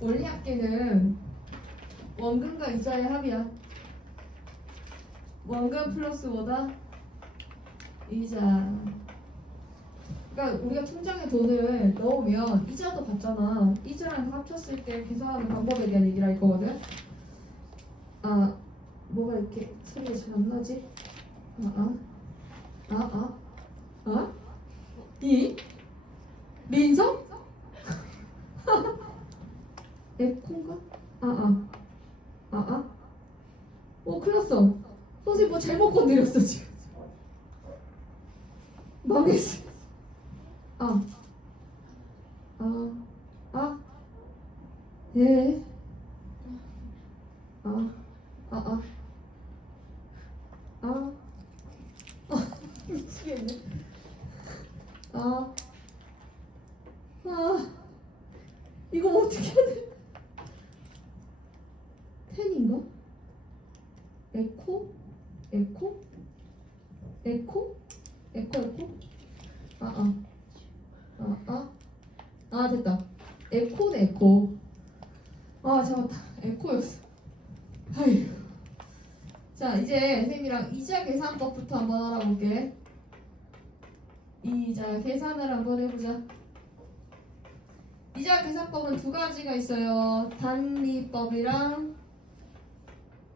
원리합계는 원금과 이자의 합이야. 원금 플러스 뭐다? 이자. 그러니까 우리가 통장에 돈을 넣으면 이자도 받잖아. 이자랑 합쳤을 때 계산하는 방법에 대한 얘기를 할 거거든. 아, 뭐가 이렇게 소리가 잘 안 나지? 이? 민서? 에콘가? 큰일 났어. 선생님 뭐 잘못 건드렸어 지금. 망했어. 예. 미치겠네. 이거 어떻게 해야 돼? 펜인가? 에코? 됐다. 에코네, 에코. 잡았다. 에코였어. 아휴. 자, 이제 선생님이랑 이자 계산법부터 한번 알아볼게. 이자 계산을 한번 해보자. 이자 계산법은 두 가지가 있어요. 단리법이랑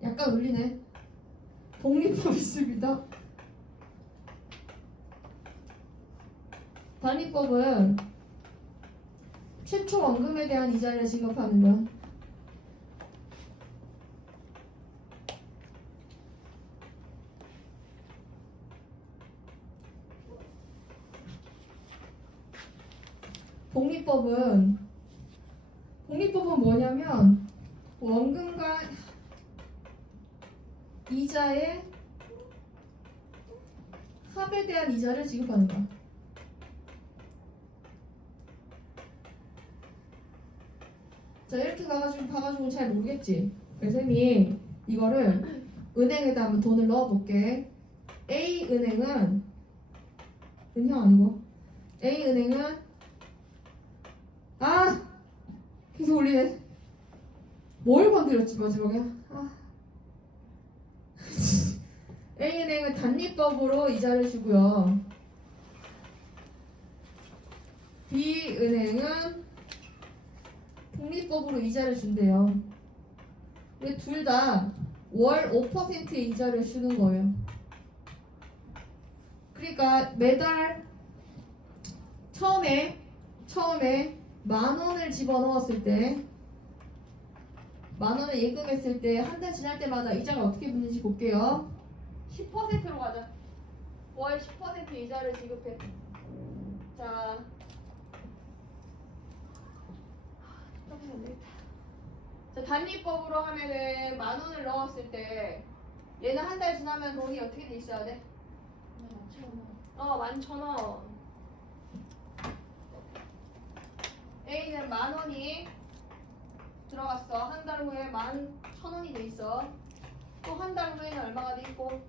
약간 울리네. 복리법이 있습니다. 단리법은 최초 원금에 대한 이자를 지급하는 거야. 복리법은 뭐냐면 원금과 이자의 합에 대한 이자를 지급하는 거야. 자, 이렇게 봐가지고 잘 모르겠지? 그래서 선생님이 이거를 은행에다 한번 돈을 넣어볼게. A은행은 은행 아니고 A은행은 계속 올리네. 뭘 건드렸지 마지막에? A은행은 단리법으로 이자를 주고요. B은행은 복리법으로 이자를 준대요. 근데 둘 다 월 5%의 이자를 주는 거예요. 그러니까 매달 처음에 10,000원을 집어넣었을 때, 10,000원을 예금했을 때 한 달 지날 때마다 이자가 어떻게 붙는지 볼게요. 10%로 가자. 월 10% 이자를 지급해. 자, 단리법으로 하면은 10,000원을 넣었을 때 얘는 한 달 지나면 돈이 어떻게 돼 있어야 돼? 11,000원. A는 10,000원이 들어갔어. 한 달 후에 11,000원이 돼 있어. 또 한 달 후에는 얼마가 돼 있고?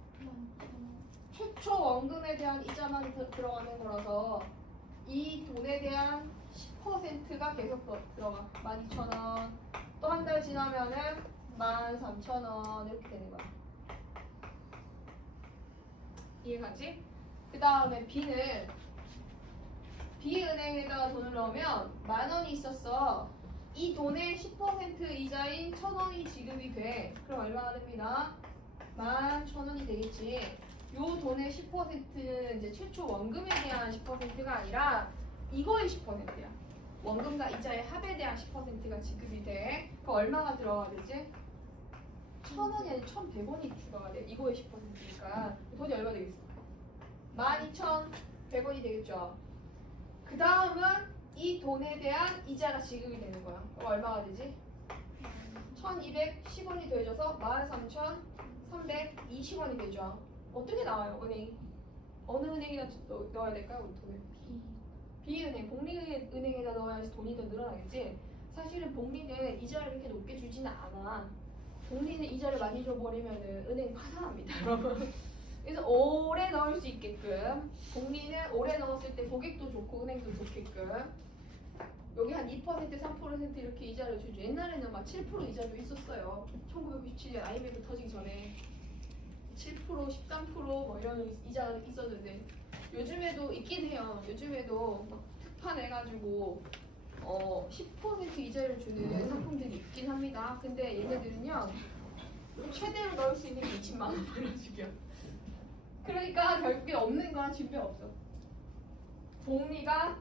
최초 원금에 대한 이자만 들어가는 거라서 이 돈에 대한 10%가 계속 들어가. 12,000원. 또 한 달 지나면은 13,000원 이렇게 되는 거야. 이해가지? 그 다음에 B은행에다가 돈을 넣으면 10,000원이 있었어. 이 돈의 10% 이자인 1,000원이 지급이 돼. 그럼 얼마가 됩니다? 11,000원이 되겠지. 요 돈의 10%는 이제 최초 원금에 대한 10%가 아니라 이거의 10%야. 원금과 이자의 합에 대한 10%가 지급이 돼. 그럼 얼마가 들어가야 되지? 1,000원이 아니라 1,100원이 추가가 돼. 이거의 10%니까 돈이 얼마 되겠어? 12,100원이 되겠죠. 그 다음은 이 돈에 대한 이자가 지급이 되는 거야. 그럼 얼마가 되지? 1,210원이 더해져서 13,320원이 되죠. 어떻게 나와요, 은행이? 어느 은행에다 넣어야 될까요, 우리 돈을? B은행, 복리은행에다 넣어야지 돈이 더 늘어나겠지. 사실은 복리는 이자를 이렇게 높게 주지는 않아. 복리는 이자를 많이 줘버리면은 은행이 파산합니다, 여러분. 그래서 오래 넣을 수 있게끔, 복리는 오래 넣었을 때 고객도 좋고 은행도 좋게끔 여기 한 2%, 3% 이렇게 이자를 주죠. 옛날에는 막 7% 이자도 있었어요. 1997년 IMF 터지기 전에 7%, 13%뭐 이런 이자가 있었는데 요즘에도 있긴 해요. 요즘에도 막 특판해가지고 10% 이자를 주는 상품들이 있긴 합니다. 근데 얘네들은요 최대로 넣을 수 있는 게 20만 원 벌어주죠. 그러니까 결국에 없는 거랑 진배 없어. 복리가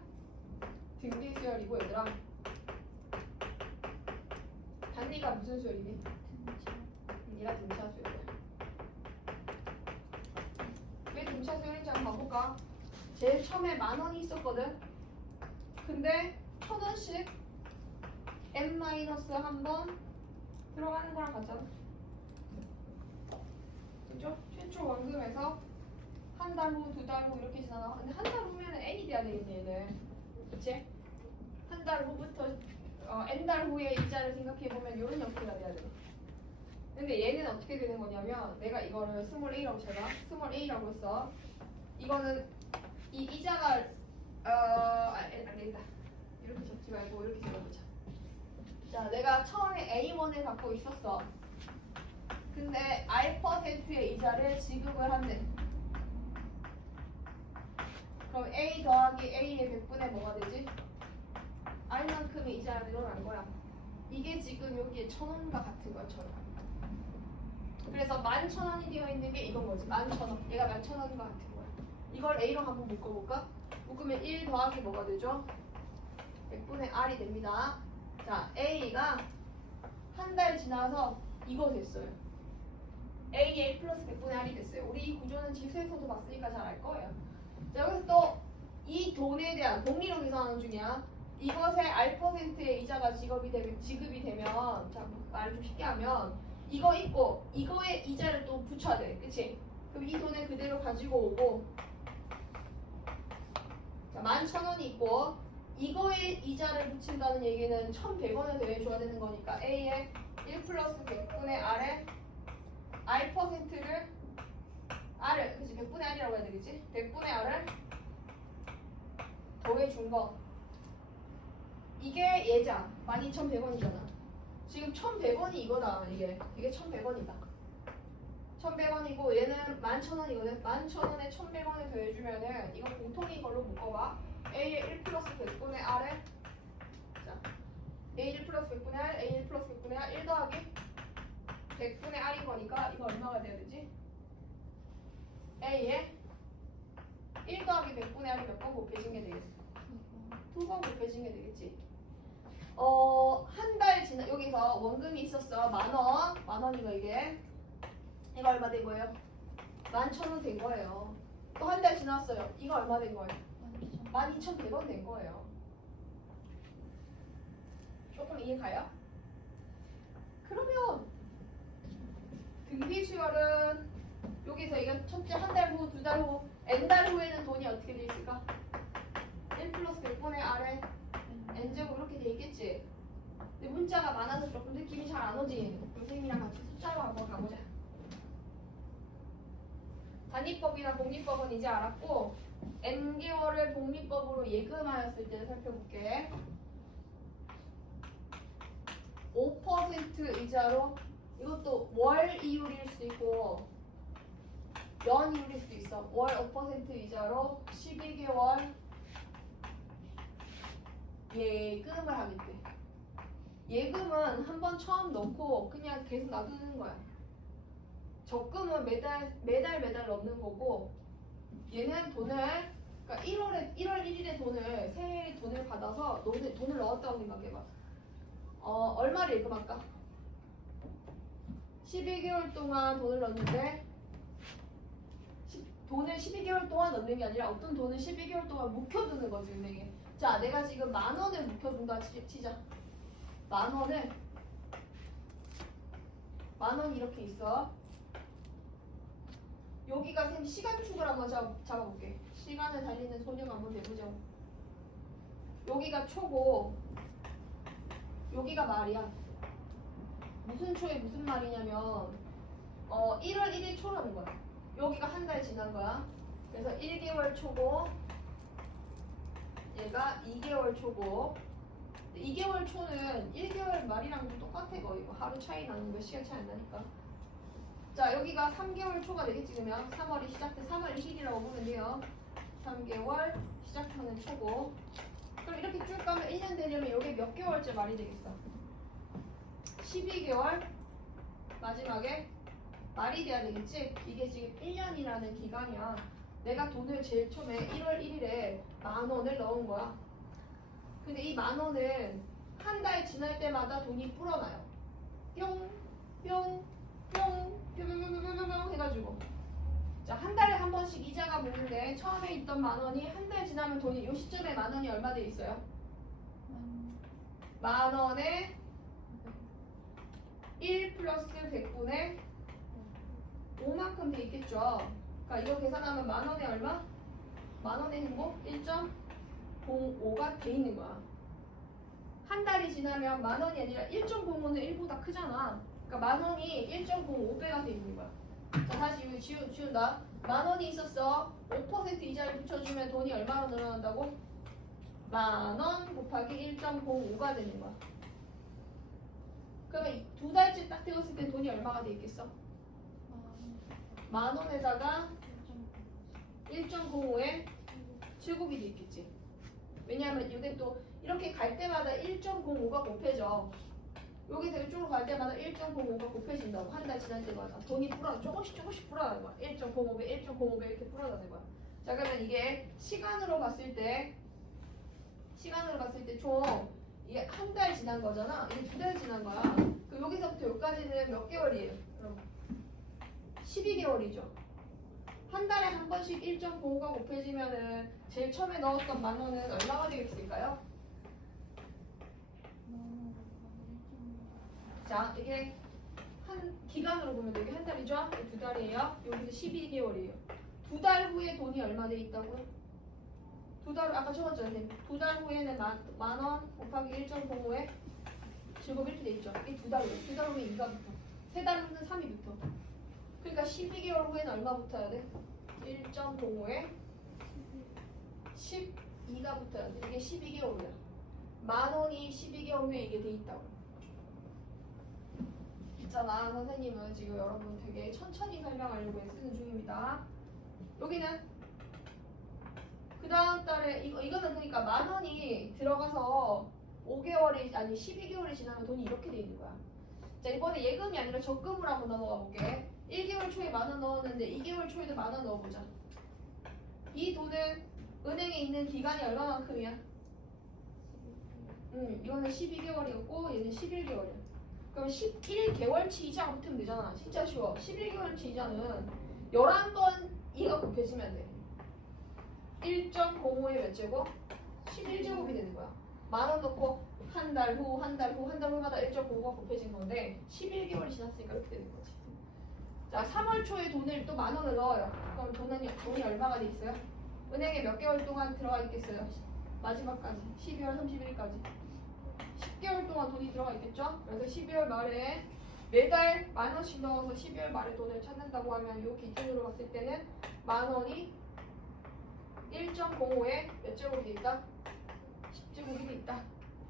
등비 수열이고 얘들아 단리가 무슨 수열이니? 얘가 등차 수열이야. 왜 등차 수열인지 한번 봐볼까? 제일 처음에 10,000원이 있었거든. 근데 1,000원씩 n-1번 들어가는 거랑 같잖아. 그죠? 최초 원금에서 한 달 후, 두 달 후 이렇게 지나가. 근데 한 달 후면 n이 돼야 되겠네 얘는. 그치? 한 달 후부터 n달 후의 이자를 생각해보면 이런 형태가 돼야 돼. 근데 얘는 어떻게 되는 거냐면 내가 이거를 스몰 a라고 제가 스몰 a라고 했어. 이거는 이 이자가 안 되겠다. 이렇게 적지 말고 이렇게 적어보자. 자, 내가 처음에 A1을 갖고 있었어. 근데 R%의 이자를 지급을 한대. 그럼 A 더하기 A의 100분의 뭐가 되지? R만큼의 이자가 늘어난 거야. 이게 지금 여기에 1,000원과 같은 거야, 1,000원. 그래서 11,000원이 되어 있는 게 이건 거지. 11,000원. 얘가 11,000원과 같은 거야. 이걸 A로 한번 묶어볼까? 묶으면 1 더하기 뭐가 되죠? 100분의 R이 됩니다. 자, A가 한 달 지나서 이거 됐어요. A 플러스 100분의 R이 됐어요. 우리 이 구조는 지수에서도 봤으니까 잘 알 거예요. 자, 여기서 또 이 돈에 대한 복리로 계산하는 중이야. 이것에 R%의 이자가 지급이 되면 자, 말을 좀 쉽게 하면 이거 있고 이거에 이자를 또 붙여야 돼. 그치? 그럼 이 돈을 그대로 가지고 오고 자, 11,000원이 있고 이거에 이자를 붙인다는 얘기는 1,100원을 더해줘야 되는 거니까 A에 1 플러스 100분의 R에 R%를 R을 그치 100분의 R이라고 해야 되겠지? 100분의 R을 더해준 거 이게 예자 12,100원이잖아. 지금 1,100원이 이거다. 이게 1,100원이다. 1,100원이고 얘는 11,000원이거든. 11,000원에 1,100원을 더해주면은 이거 공통인 걸로 묶어봐. A에 1 플러스 100분의 R에 자 A 1 플러스 100분의 R, A 1 플러스 100분의 R 1 더하기 100분의 R인 거니까 이거 얼마가 돼야 되지? A에 1 더하기 100분의 R이 몇 번 곱해진 게 되겠어? 2번 곱해진 게 되겠지? 한 달 지나 여기서 원금이 있었어. 10,000원. 10,000원이가 이게. 이거 얼마 된 거예요? 11,000원 된 거예요. 또 한 달 지났어요. 이거 얼마 된 거예요? 12,100원 된 거예요. 조금 이해 가요? 그러면 등비 수열은 여기서 이게 첫째 한 달 후, 두 달 후, n달 후에는 돈이 어떻게 돼 있을까? 1 플러스 100분의 R에 n제곱 이렇게 돼 있겠지? 근데 문자가 많아서 조금 느낌이 잘 안 오지? 선생님이랑 같이 숫자로 한번 가보자. 단위법이나 복리법은 이제 알았고 n개월을 복리법으로 예금하였을 때를 살펴볼게. 5% 이자로 이것도 월 이율일 수 있고 연 이율일 수도 있어. 월 5% 이자로 12개월 예금을 하겠대. 예금은 한번 처음 넣고 그냥 계속 놔두는 거야. 적금은 매달 넣는 거고 얘는 돈을 그러니까 1월 1일에 돈을 새해 돈을 받아서 돈을 넣었다고 생각해봐. 얼마를 예금할까? 12개월 동안 돈을 넣었는데 돈을 12개월 동안 넣는 게 아니라 어떤 돈을 12개월 동안 묵혀두는 거지 은행에. 자, 내가 지금 10,000원을 묵혀둔다 치자. 10,000원을 10,000원 이렇게 있어. 여기가 쌤 시간축을 한번 잡아볼게. 시간을 달리는 소녀가 한번 내보자. 여기가 초고 여기가 말이야. 무슨 초에 무슨 말이냐면 1월 1일 초라는 거야. 여기가 한 달 지난 거야. 그래서 1개월 초고 얘가 2개월 초고 2개월 초는 1개월 말이랑 똑같아 거의. 뭐 하루 차이 나는 몇 시간 차이 안 나니까. 자, 여기가 3개월 초가 되겠지. 그러면 3월이 시작돼 3월 1일이라고 보면 돼요. 3개월 시작하는 초고. 그럼 이렇게 쭉 가면 1년 되려면 이게 몇 개월째 말이 되겠어? 12개월 마지막에 말이 돼야 되겠지? 이게 지금 1년이라는 기간이야. 내가 돈을 제일 처음에 1월 1일에 10,000원을 넣은 거야. 근데 이 10,000원은 한 달 지날 때마다 돈이 불어나요. 뿅, 뿅, 뿅, 뿅뿅뿅뿅뿅 해가지고. 자, 한 달에 한 번씩 이자가 붙는데 처음에 있던 10,000원이 한 달 지나면 돈이 요 시점에 10,000원이 얼마 돼 있어요? 10,000원에 1 플러스 100분의 5만큼 돼 있겠죠. 그러니까 이거 계산하면 10,000원에 얼마? 10,000원의 행복 1.05가 돼 있는 거야. 한 달이 지나면 10,000원이 아니라 1.05는 1보다 크잖아. 그러니까 10,000원이 1.05배가 돼 있는 거야. 자, 다시 여기 지운다. 10,000원이 있었어. 5% 이자를 붙여주면 돈이 얼마로 늘어난다고? 10,000원 곱하기 1.05가 되는 거야. 그러면 두 달째 딱 되었을 때 돈이 얼마가 돼 있겠어? 10,000원에다가 1.05에 7곱이 돼 있겠지. 왜냐하면 이게 또 이렇게 갈 때마다 1.05가 곱해져. 여기서 이쪽으로 갈 때마다 1.05가 곱해진다고. 한 달 지날 때마다 돈이 조금씩 불어나는 거야. 1.05배, 1.05배 이렇게 불어나는 거야. 자, 그러면 이게 시간으로 봤을 때 총 이게 한 달 지난 거잖아. 이게 2달 지난 거야. 그럼 여기서부터 여기까지는 몇 개월이에요? 그럼 12개월이죠. 한 달에 한 번씩 1.05가 곱해지면은 제일 처음에 넣었던 10,000원은 얼마가 되겠을까요? 자, 이게 한 기간으로 보면 이게 한 달이죠? 2달이에요. 여기도 12개월이에요. 2달 후에 돈이 얼마 돼 있다고요? 아까 적었죠, 선생님. 2달 후에는 10,000원 곱하기 1.05에 즐겁 이렇게 돼 있죠. 이게 2달 후에. 2달 후에 2가 붙어. 3달 후는 3이 붙어. 그러니까 12개월 후에는 얼마 붙어야 돼? 1.05에 12가 붙어야 돼. 이게 12개월이야. 10,000원이 12개월 후에 이게 돼 있다고. 있잖아, 선생님은 지금 여러분 되게 천천히 설명하려고 애쓰는 중입니다. 여기는 그 다음 달에 이거는 그러니까 10,000원이 들어가서 5개월이 아니 12개월이 지나면 돈이 이렇게 돼 있는 거야. 자, 이번에 예금이 아니라 적금으로 한번 넘어가 볼게. 1개월 초에 10,000원 넣었는데 2개월 초에도 10,000원 넣어보자. 이 돈은 은행에 있는 기간이 얼마만큼이야? 이거는 12개월이었고 얘는 11개월이야. 그럼 11개월치 이자가 붙으면 되잖아. 진짜 쉬워. 11개월치 이자는 11번 이가 곱해지면 돼. 1.05의 몇 제곱? 11제곱이 되는 거야. 10,000원 넣고 한 달 후마다 1.05가 곱해진 건데 11개월이 지났으니까 이렇게 되는 거지. 자, 3월 초에 돈을 또 10,000원을 넣어요. 그럼 돈이 얼마가 돼 있어요? 은행에 몇 개월 동안 들어가 있겠어요? 마지막까지 12월 31일까지 10개월 동안 돈이 들어가 있겠죠? 그래서 12월 말에 매달 10,000원씩 넣어서 12월 말에 돈을 찾는다고 하면 이 기준으로 봤을 때는 10,000원이 1.05에 몇 제곱이 돼 있다? 10제곱이 돼 있다.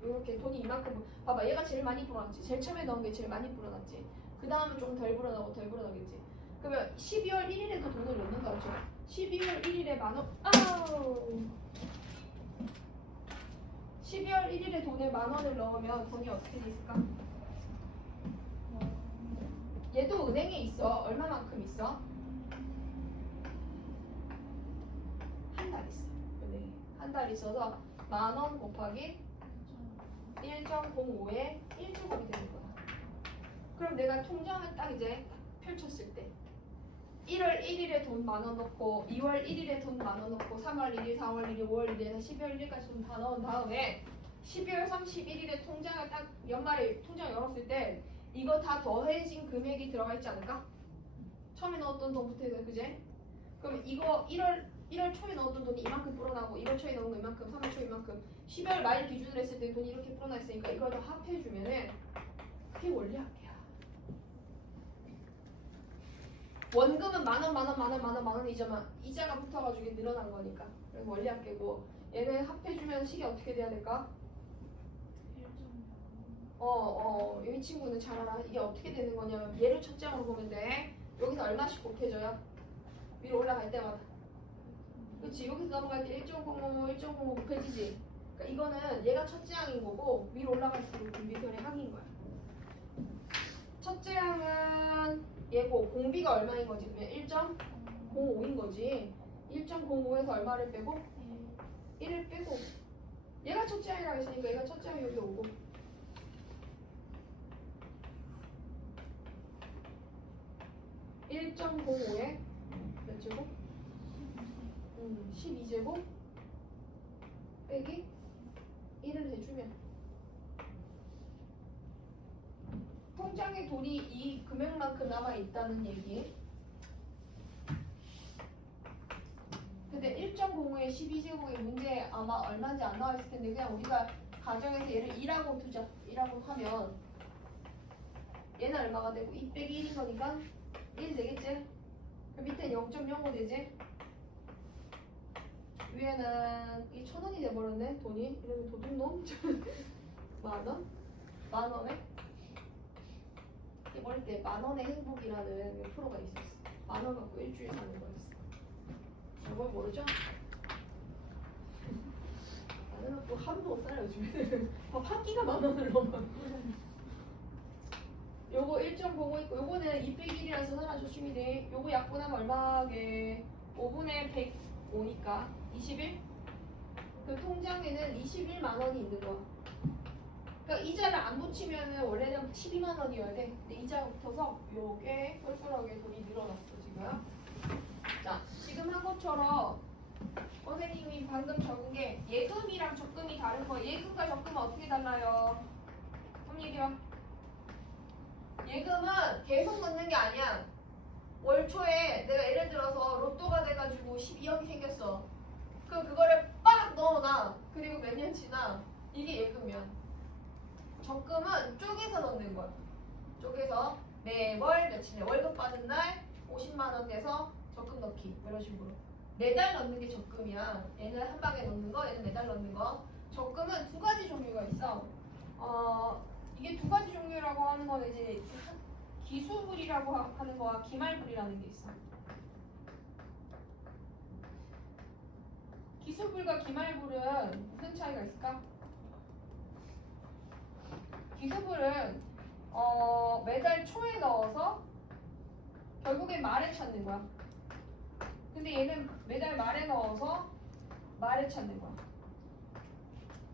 이렇게 돈이 이만큼. 봐봐, 얘가 제일 많이 불어났지. 제일 처음에 넣은 게 제일 많이 불어났지. 그 다음은 조금 덜 불어나겠지. 그러면 12월 1일에도 돈을 넣는 거죠. 12월 1일에 10,000원. 아우. 12월 1일에 돈을 10,000원을 넣으면 돈이 어떻게 돼 있을까? 얘도 은행에 있어. 얼마만큼 있어? 한 달 있어. 은행에. 한 달 있어서 10,000원 곱하기 1.05에 1제곱이 되는 거야. 그럼 내가 통장을 딱 이제 펼쳤을 때 1월 1일에 돈 10,000원 넣고 2월 1일에 돈 10,000원 넣고 3월 1일, 4월 1일, 5월 1일에서 12월 1일까지 돈 다 넣은 다음에 12월 31일에 통장을 딱 연말에 통장 열었을 때 이거 다 더해진 금액이 들어가 있지 않을까? 처음에 넣었던 돈부터 해서 그제? 그럼 이거 1월 초에 넣었던 돈이 이만큼 불어나고 2월 초에 넣은 거 이만큼, 3월 초에 이만큼 12월 말 기준으로 했을 때 돈이 이렇게 불어나 있으니까 이걸 다 합해주면은 그게 원리학이야. 원금은 10,000원 이자가 붙어가지고 늘어난 거니까. 그래서 원리학계고 얘는 합해주면 식이 어떻게 돼야 될까? 이 친구는 잘 알아. 이게 어떻게 되는 거냐면 얘를 첫째 항으로 보면 돼. 여기서 얼마씩 곱해져요? 위로 올라갈 때마다. 그렇지. 여기서 넘어갈 때 1.05, 1.05 곱해지지. 그러니까 이거는 얘가 첫째 항인 거고 위로 올라갈수록 공비별의 항인 거야. 첫째 항은 얘고 공비가 얼마인 거지? 그러면 1.05인 거지. 1.05에서 얼마를 빼고? 1을 빼고. 얘가 첫째 항이라고 했으니까 얘가 첫째 항이 여기 오고. 1.05에 몇 제곱? 12제곱 빼기 1을 해주면 통장에 돈이 이 금액만큼 남아있다는 얘기. 근데 1.05에 12제곱의 문제 아마 얼마인지 안 나와있을 텐데 그냥 우리가 가정에서 얘를 2라고 두자. 2라고 하면 얘는 얼마가 되고 2 빼기 1인 거니까 1 되겠지? 그 밑에 0.05 되지? 위에는 이 1,000원이 돼버렸네 돈이. 이러면 도둑놈? 만원? 만원에? 어릴 때 만원의 행복이라는 프로가 있었어. 만원 갖고 일주일 사는 거였어. 저걸 모르죠? 만원 갖고 하루도 못 살아요 요즘에. 밥 한 끼가 만원을 넘어. 요거 1.05 있고 요거는 201이라서 하나 조심이 돼. 요거 약분하면 얼마게? 5분의 105니까 21? 그 통장에는 21만 원이 있는 거야. 그러니까 이자를 안 붙이면은 원래는 12만 원이어야 돼. 근데 이자가 붙어서 요게 뻘뻘하게 돈이 늘어났어 지금. 자, 지금 한 것처럼 선생님이 방금 적은 게 예금이랑 적금이 다른 거. 예금과 적금은 어떻게 달라요? 한번 얘기해봐. 예금은 계속 넣는 게 아니야. 월 초에 내가 예를 들어서 로또가 돼가지고 12억이 생겼어. 그럼 그거를 빡 넣어놔. 그리고 몇 년 지나 이게 예금이야. 적금은 쪼개서 넣는 거야. 쪼개서 매월 며칠에 월급 받은 날 50만 원 내서 적금 넣기 이런 식으로 매달 넣는 게 적금이야. 얘는 한 방에 넣는 거, 얘는 매달 넣는 거. 적금은 두 가지 종류가 있어. 이게 두 가지 종류라고 하는 거는 이제 기수불이라고 하는 거와 기말불이라는 게 있어. 기수불과 기말불은 무슨 차이가 있을까? 기수불은 매달 초에 넣어서 결국엔 말에 찾는 거야. 근데 얘는 매달 말에 넣어서 말에 찾는 거야.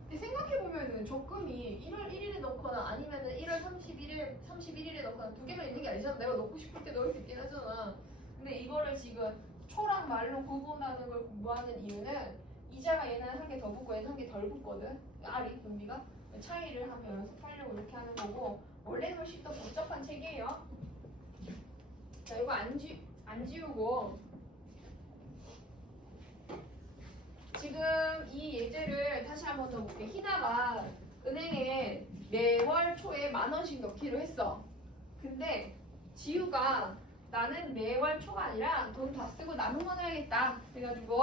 근데 생각해보면은 적금이 1월 1일에 넣거나 아니면은 1월 31일에 넣거나 두 개만 있는 게 아니잖아. 내가 넣고 싶을 때 넣을 수 있긴 하잖아. 근데 이거를 지금 초랑 말로 구분하는 걸 공부하는 이유는 이자가 얘는 한 개 더 붙고 얘는 한 개 덜 붙거든. R이 분비가 차이를 하면 연습하려고 이렇게 하는 거고 원래는 훨씬 더 복잡한 책이에요. 자, 이거 안 지우고 지금 이 예제를 다시 한번 더 볼게. 희나가 은행에 매월 초에 10,000원씩 넣기로 했어. 근데 지우가 나는 매월 초가 아니라 돈 다 쓰고 남은 거 넣어야겠다. 그래가지고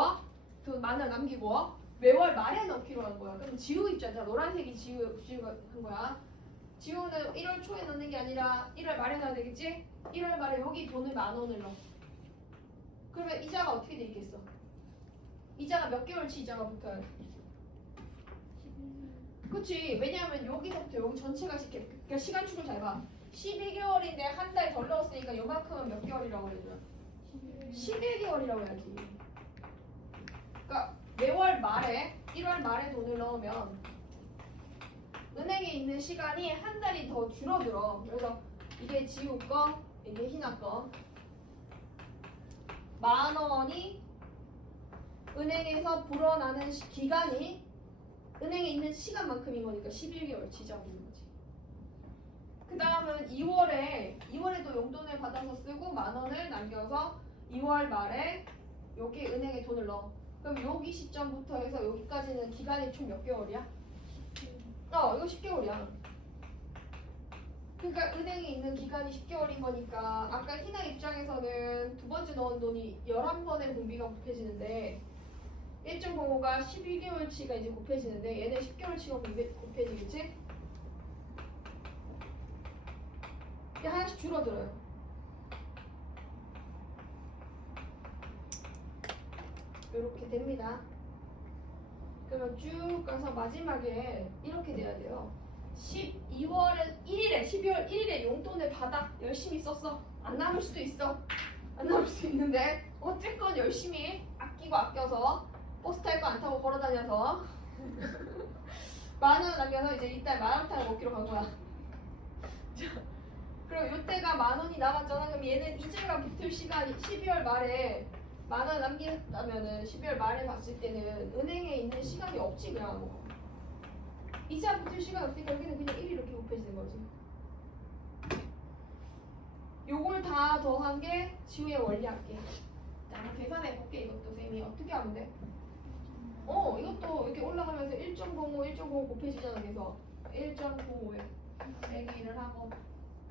돈 10,000원 남기고 매월 말에 넣기로 한 거야. 그럼 지우 입장이야. 노란색이 지우가 한 거야. 지우는 1월 초에 넣는 게 아니라 1월 말에 넣어야 되겠지? 1월 말에 여기 돈을 10,000원을 넣어. 그러면 이자가 어떻게 돼 있겠어? 이자가 몇 개월치 이자가 붙어요? 그치. 왜냐하면 여기서부터 여기 전체가 그러니까 시간축을 잘 봐. 12개월인데 한 달 덜 넣었으니까 요만큼은 몇 개월이라고 해야 되나? 11개월이라고 해야지. 그러니까 매월 말에 1월 말에 돈을 넣으면 은행에 있는 시간이 한 달이 더 줄어들어. 그래서 이게 지우 거, 이게 희나 거. 10,000원이 은행에서 불어나는 기간이 은행에 있는 시간만큼인 거니까 11개월 지정인 거지. 그 다음은 2월에도 용돈을 받아서 쓰고 10,000원을 남겨서 2월 말에 여기 은행에 돈을 넣어. 그럼 여기 시점부터 해서 여기까지는 기간이 총 몇 개월이야? 이거 10개월이야. 그러니까 은행에 있는 기간이 10개월인 거니까 아까 희나 입장에서는 두 번째 넣은 돈이 11번의 공비가 곱해지는데 1.05가 12개월치가 이제 곱해지는데 얘는 10개월치가 곱해지겠지? 이렇게 하나씩 줄어들어요. 이렇게 됩니다. 그러면 쭉 가서 마지막에 이렇게 돼야 돼요. 12월 1일에 12월 1일에 용돈을 받아. 열심히 썼어. 안 남을 수도 있어. 안 남을 수 있는데 어쨌건 열심히 아끼고 아껴서 버스 탈 거 안 타고 걸어 다녀서 10,000원 남겨서 이제 이따 마라탕을 먹기로 간 거야. 그럼 이때가 10,000원이 남았잖아. 그럼 얘는 이자가 붙을 시간이 12월 말에 10,000원 남긴다면은 12월 말에 봤을 때는 은행에 있는 시간이 없지. 그냥 뭐 이자 붙을 시간 없으니까 여기는 그냥 1이 이렇게 곱해지는 거지. 요걸 다 더한 게 지우의 원리 할게. 자, 한번 계산해 볼게. 이것도 쌤이 어떻게 하면 돼? 이것도 이렇게 올라가면서 1.05, 1.05 곱해지잖아. 그래서 1.95에 빼기 1을 하고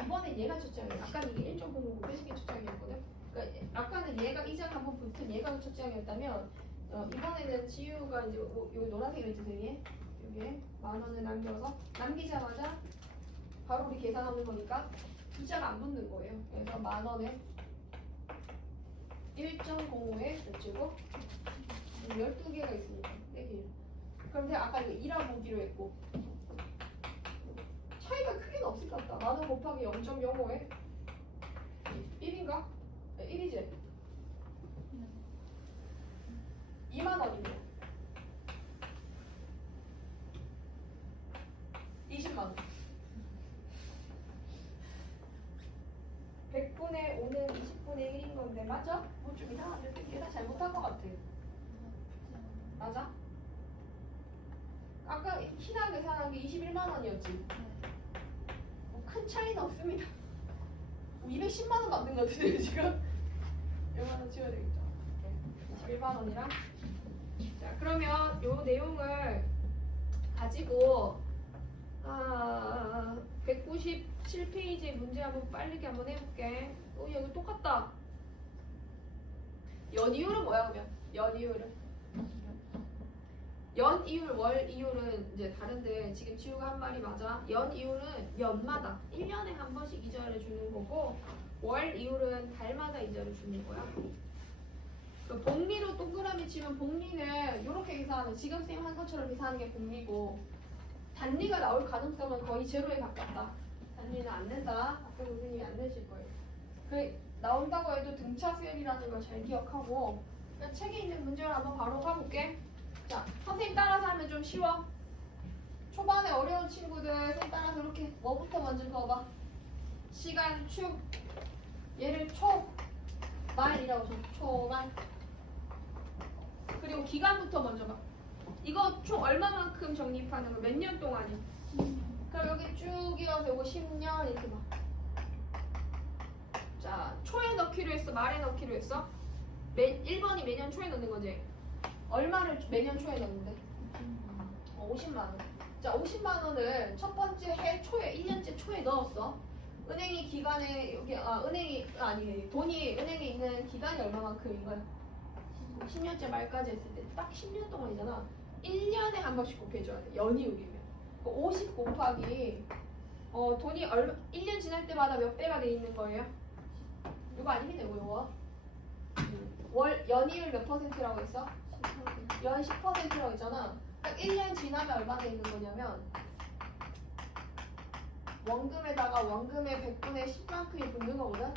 이번엔 얘가 첫째항이야. 아까는 이게 1.05 곱해지기 첫째항이었거든. 그러니까 아까는 얘가 이자가 한번 붙은 얘가 첫째항이었다면 이번에는 지우가 이제 여기 노란색으로 있지 등에 여기에 10,000원을 남겨서 남기자마자 바로 우리 계산하는 거니까 이자가 안 붙는 거예요. 그래서 10,000원에 1.05에 몇 제곱? 12개가 있으니까 빼기 1. 그럼 제가 아까 이거 2라 보기로 했고 차이가 크게는 없을 것 같다. 10,000원 곱하기 0.05에 1인가? 1이지? 20,000원이네. 200,000원. 100분의 5는 20분의 1인 건데 맞아? 뭐 좀 이상한데 계산 잘못한 것 같아. 맞아? 아까 희나 계산한 게 210,000원이었지? 큰 차이는 없습니다. 210,000원 받는 것 같은데 지금? 이거는 지워야 되겠죠? 210,000원이랑 자 그러면 요 내용을 가지고 197페이지 문제 한번 빠르게 한번 해볼게. 여기 똑같다. 연이율은 뭐야 그러면? 연이율은? 연이율, 월이율은 이제 다른데 지금 지우가 한 말이 맞아. 연이율은 연마다 1년에 한 번씩 이자를 주는 거고 월이율은 달마다 이자를 주는 거야. 그 복리로 동그라미 치면 복리는 이렇게 계산하는 지금 쌤 한 것처럼 계산하는 게 복리고 단리가 나올 가능성은 거의 제로에 가깝다. 단리는 안 낸다. 아까 선생님이 안 내실 거예요. 그 나온다고 해도 등차 수열이라는 걸 잘 기억하고 책에 있는 문제를 한번 바로 가볼게. 자, 선생님 따라서 하면 좀 쉬워. 초반에 어려운 친구들 선생님 따라서 이렇게 뭐부터 먼저 그어봐. 시간, 축, 얘를 초, 말이라고 줘. 초말. 그리고 기간부터 먼저 봐. 이거 총 얼마만큼 적립하는 거? 몇 년 동안이? 그럼 여기 쭉 이어서 이거 10년 이렇게 봐. 자, 초에 넣기로 했어? 말에 넣기로 했어? 1번이 매년 초에 넣는 거지? 얼마를 매년 초에 넣는데? 50만 원. 자, 50만 원을 첫 번째 해 초에 1년째 초에 넣었어. 은행이 기간에 여기 돈이 은행에 있는 기간이 얼마만큼인 거야? 10년째 말까지 했을 때 딱 10년 동안이잖아. 1년에 한 번씩 곱해줘야 돼. 연이율이면. 50 곱하기 돈이 1년 지날 때마다 몇 배가 돼 있는 거예요? 이거 아니겠네, 이거. 연이율 몇 %라고 했어? 연 10%라고 했잖아. 딱 1년 지나면 얼마 돼 있는 거냐면 원금에다가 원금의 100분의 10만큼이 붙는 거거든?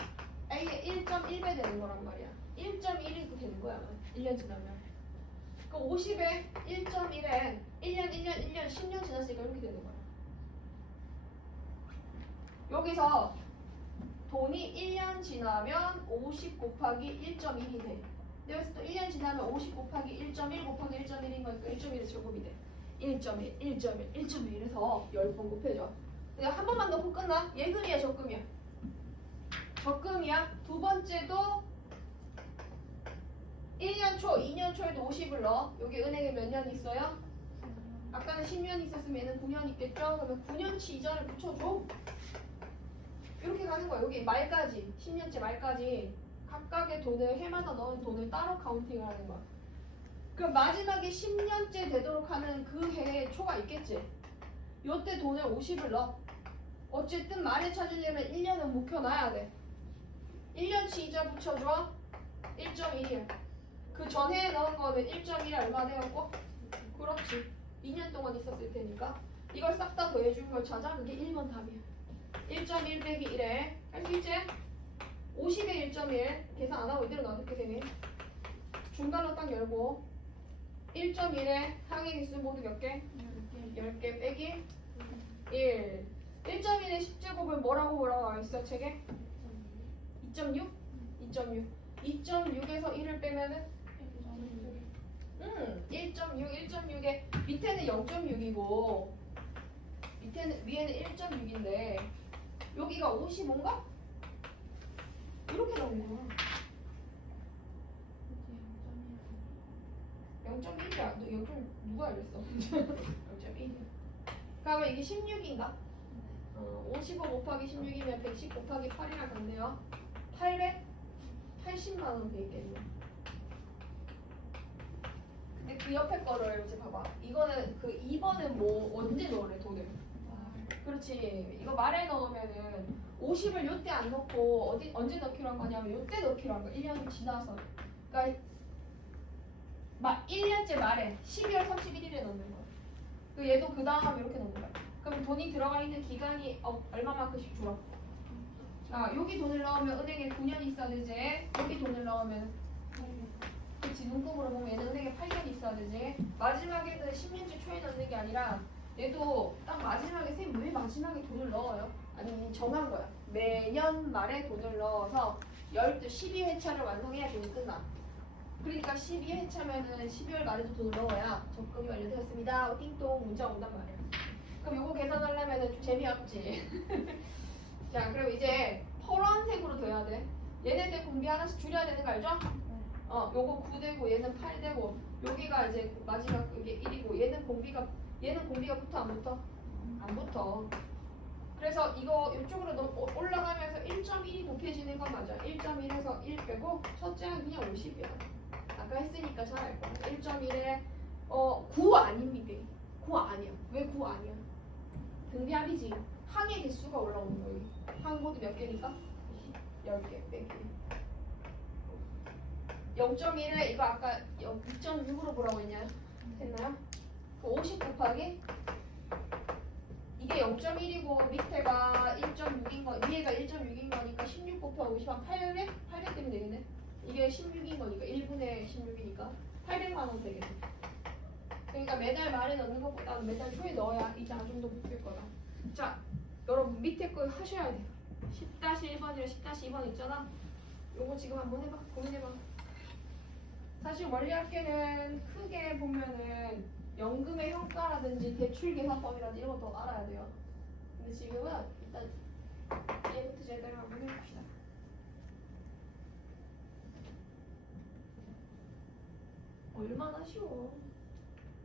A의 1.1배 되는 거란 말이야. 1.1이 되는 거야, 1년 지나면. 그 50에 1.1에 1년, 10년 지났으니까 이렇게 되는 거야. 여기서 돈이 1년 지나면 50 곱하기 1.1이 돼. 여기서 또 1년 지나면 50 곱하기 1.1 곱하기 1.1인 거니까 1.1에서 제곱이 돼. 1.1, 1.1, 1.1 해서 10번 곱해줘. 그냥 한 번만 넣고 끝나? 예금이야, 적금이야? 적금이야. 두 번째도 1년 초, 2년 초에도 50을 넣어. 여기 은행에 몇 년 있어요? 아까는 10년 있었으면 얘는 9년 있겠죠? 그러면 9년치 이자를 붙여줘. 이렇게 가는 거야. 여기 말까지, 10년째 말까지 각각의 돈을 해마다 넣은 돈을 따로 카운팅을 하는 거야. 그럼 마지막에 10년째 되도록 하는 그 해에 초가 있겠지? 요때 돈을 50을 넣어. 어쨌든 말에 찾으려면 1년은 묵혀놔야 돼. 1년치 이자 붙여줘. 1.1이야. 그 전에 넣은 거는 1.1이 얼마 되었고? 그렇지. 2년 동안 있었을 테니까. 이걸 싹 다 더해준 걸 찾아. 그게 1번 답이야. 1.1 빼기 1에 할 수 있지? 50에 1.1 계산 안 하고 이대로 놔둘게 되니 중간로 딱 열고 1.1에 항의 개수 모두 몇 개? 10개 빼기 1 1.1의 10제곱을 뭐라고 나와있어 책에? 2.6? 2.6 2.6에서 1을 빼면은 1.6 1.6에 밑에는 0.6이고 위에는 1.6인데 여기가 55인가? 이렇게 나오는 거야. 0.1이야. 너 0. 누가 알렸어? 0.1이야. 그러면 이게 16인가? 55 곱하기 16이면 110 곱하기 8이랑 같네요. 880만 원 되겠네. 근데 그 옆에 거를 이제 봐봐. 이거는 그 2번은 뭐 언제 넣으래 돈을? 그렇지. 이거 말에 넣으면은 50을 요때 안 넣고 언제 넣기로 한 거냐면 요때 넣기로 한 거. 1년이 지나서. 그러니까 1년째 말에 12월 31일에 넣는 거야. 그 얘도 그 다음 이렇게 넣는 거야. 그럼 돈이 들어가 있는 기간이 얼마만큼씩 줄어? 자, 여기 돈을 넣으면 은행에 9년 있어야 되지. 여기 돈을 넣으면 그치, 눈금으로 보면 얘는 은행에 8년 있어야 되지. 마지막에는 10년째 초에 넣는 게 아니라 얘도 딱 마지막에 쌤 왜 마지막에 돈을 넣어요? 아니 정한 거야. 매년 말에 돈을 넣어서 12회차를 완성해야 돈이 끝나. 그러니까 12회차면은 12월 말에도 돈을 넣어야 적금이 완료되었습니다. 띵동 문자 온단 말이야. 그럼 요거 계산하려면은 좀 재미없지. 자, 그럼 이제 파란색으로 돼야 돼. 얘네들 공비 하나씩 줄여야 되는 거 알죠? 요거 9되고 얘는 8되고 여기가 이제 마지막 이게 1이고 얘는 공비가 붙어 안 붙어? 안 붙어. 그래서 이거 이쪽으로 올라가면서 1.1이 곱해지는 건 맞아. 1.1에서 1 빼고 첫째는 그냥 50이야. 아까 했으니까 잘 알 거야. 1.1에 9 아닙니다. 9 아니야. 왜 9 아니야? 등비합이지. 항의 개수가 올라오는 거예요. 항 모두 몇 개니까? 10개 빼기 0.1에 이거 아까 2.6으로 보라고 했냐? 했나요? 50 곱하기 이게 0.1이고 밑에가 1.6인 거, 위에가 1.6인 거니까 16 곱하기 50 한 800? 800 되면 되겠네? 이게 16인 거니까 1분의 16이니까 800만 원 되겠네. 그러니까 매달 말에 넣는 것보다는 매달 초에 넣어야 이자가 좀 더 붙을 거다. 자, 여러분 밑에 거 하셔야 돼요. 10-1번이랑 10-2번 있잖아. 요거 지금 한번 해봐. 고민해봐. 사실 원리학계는 크게 보면은 연금의 평가라든지 대출계산법이라든지 이런 거 더 알아야 돼요. 근데 지금은 일단 얘부터 제대로 한번 해봅시다. 얼마나 쉬워.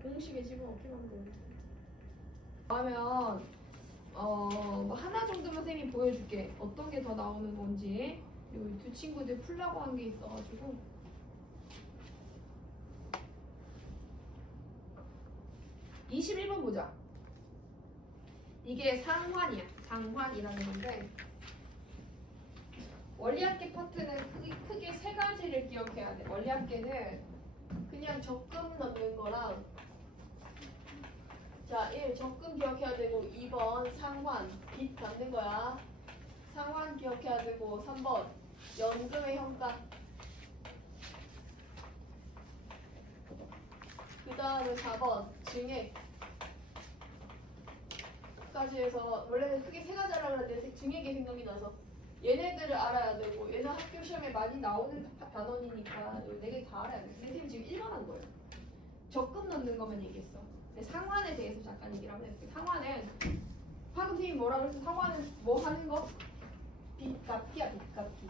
공식에 지금 없기만 하면 그러면 뭐 하나 정도만 쌤이 보여줄게. 어떤 게 더 나오는 건지. 이 두 친구들 풀라고 한 게 있어가지고. 21번 보자. 이게 상환이야. 상환이라는 건데 원리학계 파트는 크게 세 가지를 기억해야 돼. 원리학계는 그냥 적금 넣는 거랑 자, 1. 적금 기억해야 되고 2번 상환 빚 받는 거야. 상환 기억해야 되고 3번 연금의 현가 그 다음에 4번 증액 까지 해서 원래는 크게 세 가지 하려고 했는데 증액이 생각이 나서 얘네들을 알아야 되고 얘는 학교 시험에 많이 나오는 단원이니까 네 개 다 알아야 돼. 근데 선생님 지금 1번 한 거예요. 적금 넣는 것만 얘기했어. 근데 상환에 대해서 잠깐 얘기를 한번 해볼게요. 상환은 방금 선생님이 뭐라 그랬어? 상환은 뭐 하는 거? 빚갚기야. 빚갚기.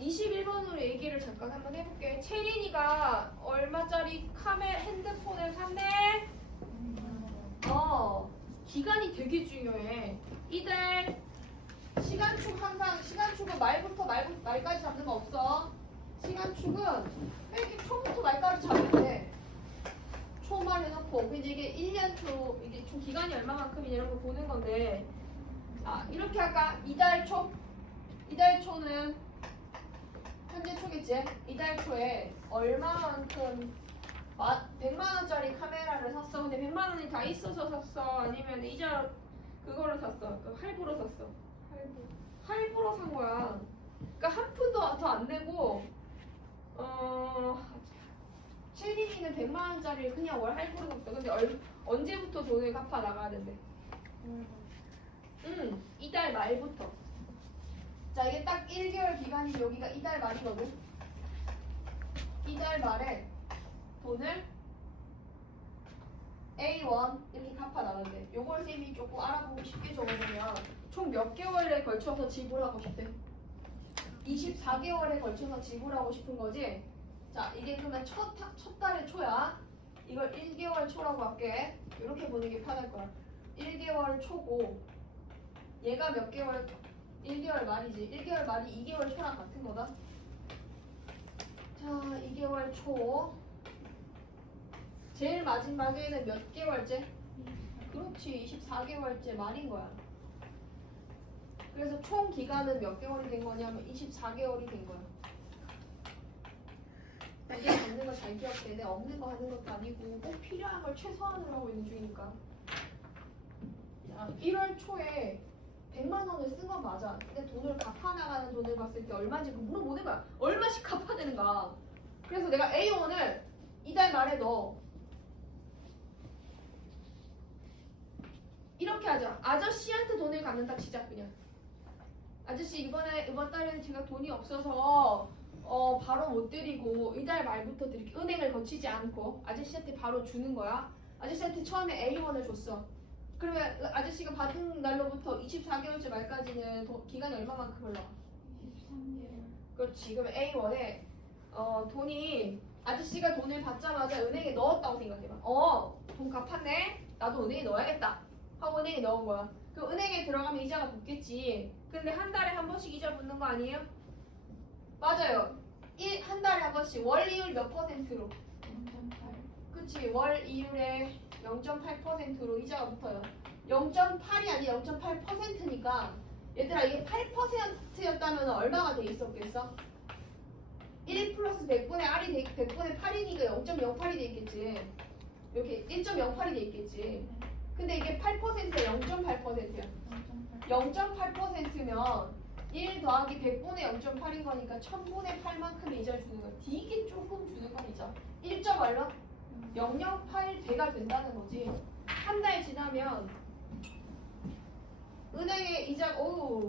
21번으로 얘기를 잠깐 한번 해볼게. 채린이가 얼마짜리 핸드폰을 샀네? 기간이 되게 중요해. 이들 시간축 항상 시간축은 말부터 말까지 잡는 거 없어. 시간축은 왜 이렇게 초부터 말까지 잡는데 초만 해놓고 근데 이게 1년 초 이게 총 기간이 얼마만큼이냐 이런 거 보는 건데 자 이렇게 할까? 이달 초는 현재 초겠지? 이달 초에 얼마만큼 100만 원짜리 카메라를 샀어. 근데 100만 원이 다 있어서 샀어. 아니면 이자 그걸로 샀어. 그 할부로 샀어. 할부로 산 거야. 그러니까 한 푼도 더 안 내고 채린이는 100만 원짜리 그냥 월 할부로 샀어. 근데 언제부터 돈을 갚아 나가야 된대? 이달 말부터. 자 이게 딱 1개월 기간이 여기가 이달 말이거든. 이달 말에 돈을 A1 이렇게 갚아 나가는데 요걸 쌤이 조금 알아보고 쉽게 적어보면 총 몇 개월에 걸쳐서 지불하고 싶대? 24개월에 걸쳐서 지불하고 싶은 거지? 자 이게 그러면 첫 달의 초야. 이걸 1개월 초라고 할게. 이렇게 보는 게 편할 거야. 1개월 초고 얘가 몇 개월? 1개월 말이지. 1개월 말이 2개월 초랑 같은 거다. 자 2개월 초 제일 마지막에는 몇 개월째? 그렇지 24개월째 말인 거야. 그래서 총 기간은 몇 개월이 된 거냐면 24개월이 된 거야. 이게 없는 거 잘 기억해. 내가 없는 거 하는 것도 아니고 꼭 필요한 걸 최소한으로 하고 있는 중이니까. 자, 1월 초에 100만 원을 쓴 건 맞아. 근데 돈을 갚아나가는 돈을 봤을 때 얼마인지 물어보는 거야. 얼마씩 갚아야 되는가. 그래서 내가 A1을 이달 말에 넣어. 이렇게 하자. 아저씨한테 돈을 갚는다 시작 그냥. 아저씨 이번 달에는 제가 돈이 없어서 바로 못 드리고 이달 말부터 드릴게. 은행을 거치지 않고 아저씨한테 바로 주는 거야. 아저씨한테 처음에 A1을 줬어. 그러면 아저씨가 받은 날로부터 24개월째 말까지는 기간이 얼마만큼 흘러? 23개월. 그렇지. 그러면 A1에 돈이 아저씨가 돈을 받자마자 은행에 넣었다고 생각해봐. 돈 갚았네. 나도 은행에 넣어야겠다. 하고 은행에 넣은 거야. 그 은행에 들어가면 이자가 붙겠지. 근데 한 달에 한 번씩 이자 붙는 거 아니에요? 맞아요. 한 달에 한 번씩 월 이율 몇 %로? 0.8. 그치. 월 이율에 0.8%로 이자가 붙어요. 0.8이 아니라 0.8%니까 얘들아 이게 8%였다면 얼마가 돼 있었겠어? 1 플러스 100분의 R이 100분의 8이니까 0.08이 돼 있겠지. 이렇게 1.08이 돼 있겠지. 근데 이게 8%야 0.8%야. 0.8%면 1 더하기 100분의 0.8인 거니까 1000분의 8만큼 이자를 주는 거야. 되게 조금 주는 건 이자. 1. 얼마? 0.08배가 된다는 거지. 한 달 지나면 은행에 이자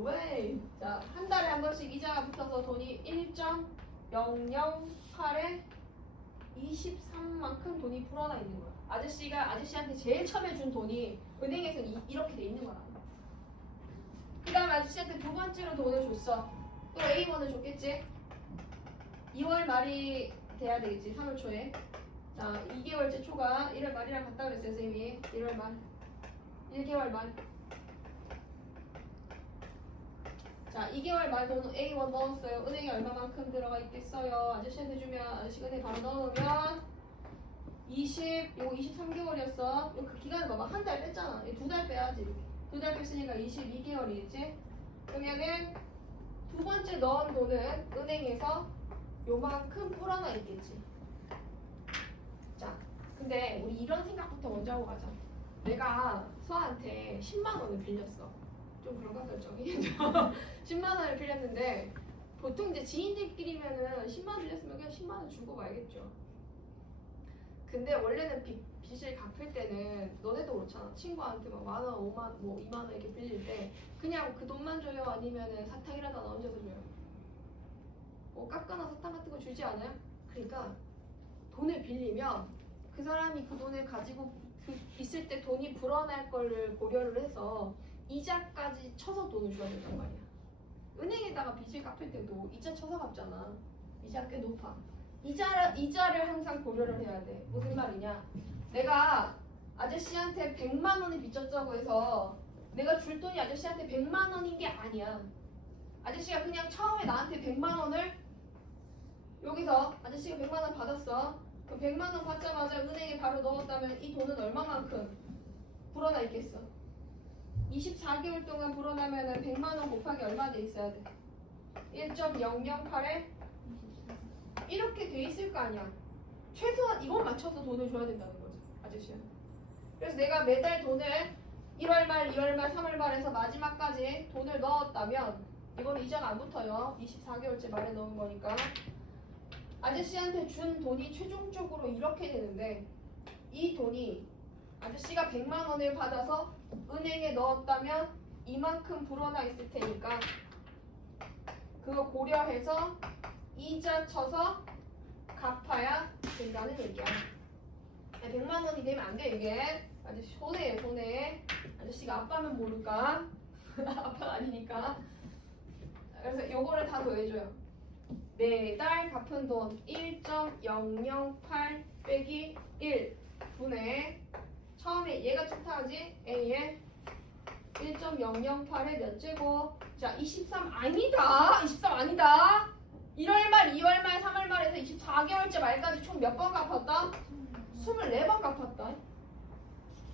왜? 자, 한 달에 한 번씩 이자가 붙어서 돈이 1.008에 23만큼 돈이 불어나 있는 거야. 아저씨가 아저씨한테 제일 처음에 준 돈이 은행에서 이렇게 돼 있는 거야. 그 다음에 아저씨한테 두 번째로 돈을 줬어. 또 A1을 줬겠지? 2월 말이 돼야 되겠지. 3월 초에. 자, 2개월째 초가 1월 말이랑 같다 그랬어요, 선생님이. 1월 말. 1개월 말. 자, 2개월 말 돈 A1 넣었어요. 은행에 얼마만큼 들어가 있겠어요? 아저씨한테 주면 아저씨가 은행에 바로 넣어놓으면 요거 23개월이었어. 그 기간을 봐봐. 한 달 뺐잖아. 2달 빼야지. 2달 뺐으니까 22개월이겠지? 그러면은 두 번째 넣은 돈은 은행에서 요만큼 불어나 있겠지. 자, 근데 우리 이런 생각부터 먼저 하고 가자. 내가 서한테 10만 원을 빌렸어. 좀 그런가 결정이? 10만 원을 빌렸는데 보통 이제 지인들끼리면은 10만 원 빌렸으면 그냥 10만 원 주고 말겠죠. 근데 원래는 빚을 갚을 때는 너네도 그렇잖아. 친구한테 막 10,000원, 5만, 뭐 2만 원 이렇게 빌릴 때 그냥 그 돈만 줘요? 아니면은 사탕이라도 하나 얹어서 줘요? 뭐 깎거나 사탕 같은 거 주지 않아요? 그러니까 돈을 빌리면 그 사람이 그 돈을 가지고 있을 때 돈이 불어날 거를 고려를 해서 이자까지 쳐서 돈을 줘야 된단 말이야. 은행에다가 빚을 갚을 때도 이자 쳐서 갚잖아. 이자 꽤 높아. 이자를 항상 고려를 해야 돼. 무슨 말이냐? 내가 아저씨한테 100만 원을 빚졌다고 해서 내가 줄 돈이 아저씨한테 100만 원인 게 아니야. 아저씨가 그냥 처음에 나한테 100만 원을 여기서 아저씨가 100만 원 받았어. 그 100만 원 받자마자 은행에 바로 넣었다면 이 돈은 얼마만큼 불어나 있겠어? 24개월 동안 불어나면은 100만 원 곱하기 얼마 돼 있어야 돼? 1.008에 이렇게 돼 있을 거 아니야. 최소한 이걸 맞춰서 돈을 줘야 된다는 거죠, 아저씨는. 그래서 내가 매달 돈을 1월 말, 2월 말, 3월 말에서 마지막까지 돈을 넣었다면 이거는 이자가 안 붙어요. 24개월째 말에 넣은 거니까. 아저씨한테 준 돈이 최종적으로 이렇게 되는데 이 돈이 아저씨가 100만 원을 받아서 은행에 넣었다면 이만큼 불어나 있을 테니까 그거 고려해서 이자 쳐서 갚아야 된다는 얘기야. 100만 원이 되면 안 돼 이게. 아저씨 손해예요, 손해. 아저씨가 아빠면 모를까? 아빠가 아니니까. 그래서 요거를 다 더해줘요. 매달 갚은 돈 1.008 빼기 1 분의 처음에 얘가 첫타하지? A에 1.008에 몇 제곱? 자, 23 아니다. 23 아니다. 1월 말, 2월 말, 3월 말에서 24개월째 말까지 총 몇 번 갚았다? 24번 갚았다.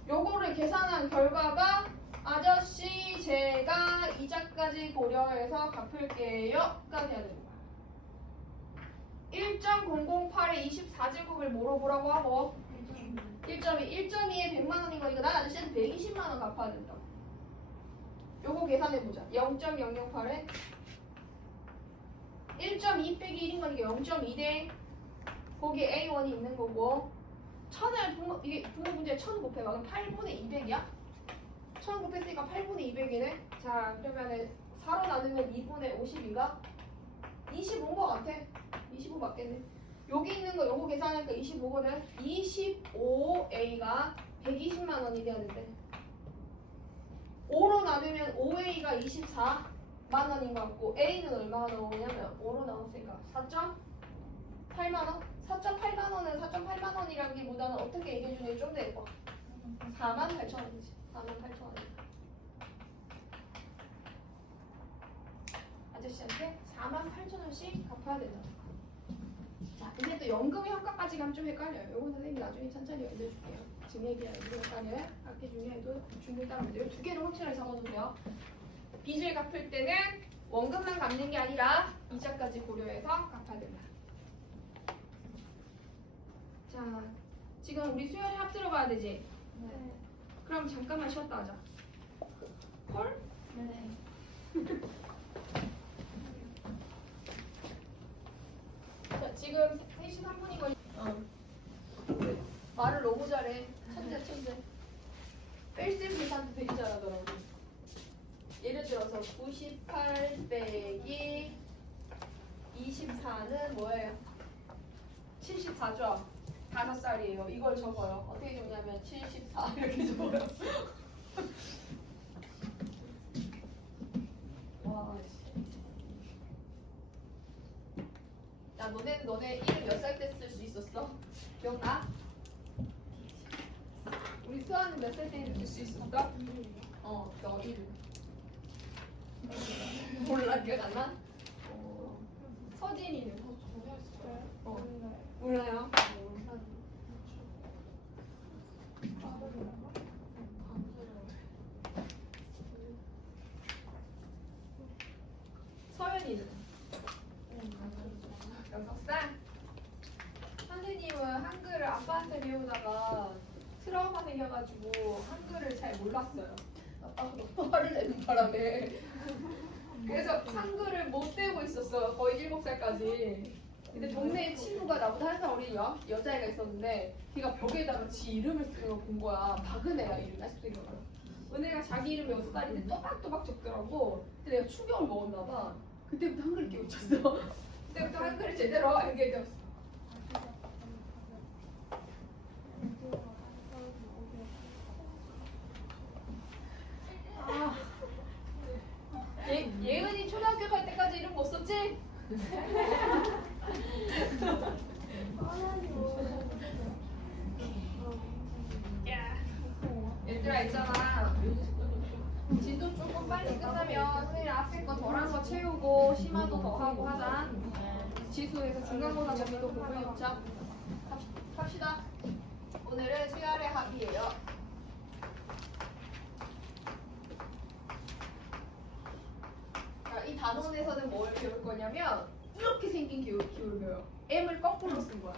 요거를 계산한 결과가 아저씨 제가 이자까지 고려해서 갚을게요 까지 해야 됩니다. 1.008에 24제곱을 뭐로 보라고 하고 1.2에 100만 원인 거니까 난 아저씨한테 120만 원 갚아야 된다고. 요거 계산해보자. 0.008에 1.2 빼기 1인 거니까 0.2대 거기에 A1이 있는 거고 1000을 이게 분모 문제에 1000 곱해봐. 그럼 8분의 200이야? 1000 곱했으니까 8분의 200이네. 자 그러면은 4로 나누면 2분의 50인가? 25인 거 같아. 25 맞겠네. 여기 있는 거 요거 계산하니까 25거든. 25A가 120만 원이 돼야 된대. 5로 나누면 5A가 24만 원인 것 같고 A는 얼마가 나오냐면 5로 나왔으니까 4.8만 원? 4.8만 원은 4.8만 원이라는 게 보다는 어떻게 얘기해주는 게 좀 더 예뻐. 48,000원이지. 48,000원이니까. 아저씨한테 48,000원씩 갚아야 된다. 자, 근데 또 연금 효과까지 가면 좀 헷갈려요. 요건 선생님이 나중에 천천히 알려줄게요. 지금 얘기하는 거 헷갈려요. 학기 중에도 중국 따라오는데요. 두 개를 확실하게 적어주세요. 빚을 갚을 때는 원금만 갚는 게 아니라 이자까지 고려해서 갚아야 된다. 자, 지금 우리 수연이 합 들어가야 되지? 네. 그럼 잠깐만 쉬었다 하자. 콜? 네. 자, 지금 3시 3분인 거니. 말을 너무 잘해. 천재, 천재. 뺄셈 계산도 되게 잘하더라고. 예를 들어서 98 빼기 24는 뭐예요? 74죠? 5살이에요. 이걸 적어요. 어떻게 적냐면 74 이렇게 적어요. 와, 씨. 야, 너네 이름 몇 살 때 쓸 수 있었어? 기억나? 우리 수아는 몇 살 때 이름 쓸 수 있었어? 너 이름. 몰라, 기억 안 나? 서진이는? 몰라요? 서연이는? 6살? 선생님은 한글을 아빠한테 배우다가 트라우마 생겨가지고 한글을 잘 몰랐어요. 아빠가 너무 화를 내는 바람에. 그래서 한글을 못 배우고 있었어요. 거의 7살까지. 근데 동네에 친구가 나보다 1살 어린 여자애가 있었는데 걔가 벽에다가 지 이름을 쓰는 걸 본 거야. 박은혜야 이름이. 아직도 기억나. 은혜가 자기 이름이 6살인데 또박또박 적더라고. 근데 내가 충격을 먹었나 봐. 그때부터 한글을 깨우쳤어. 그때부터 한글을 제대로 알게 되었어. 예은이 초등학교 갈 때까지 이름 못 썼지? 얘들아 있잖아. 지도 조금 빨리 끝나면 선생님 앞에 거 덜한 거 채우고 심화도 더 하고 하자. 지수에서 중간고사 범위도 보고 있자. 갑시다. 오늘은 수열의 합이에요. 자, 이 단원에서는 뭘 배울 거냐면 이렇게 생긴 기울을 배워요. M을 거꾸로 쓴 거야.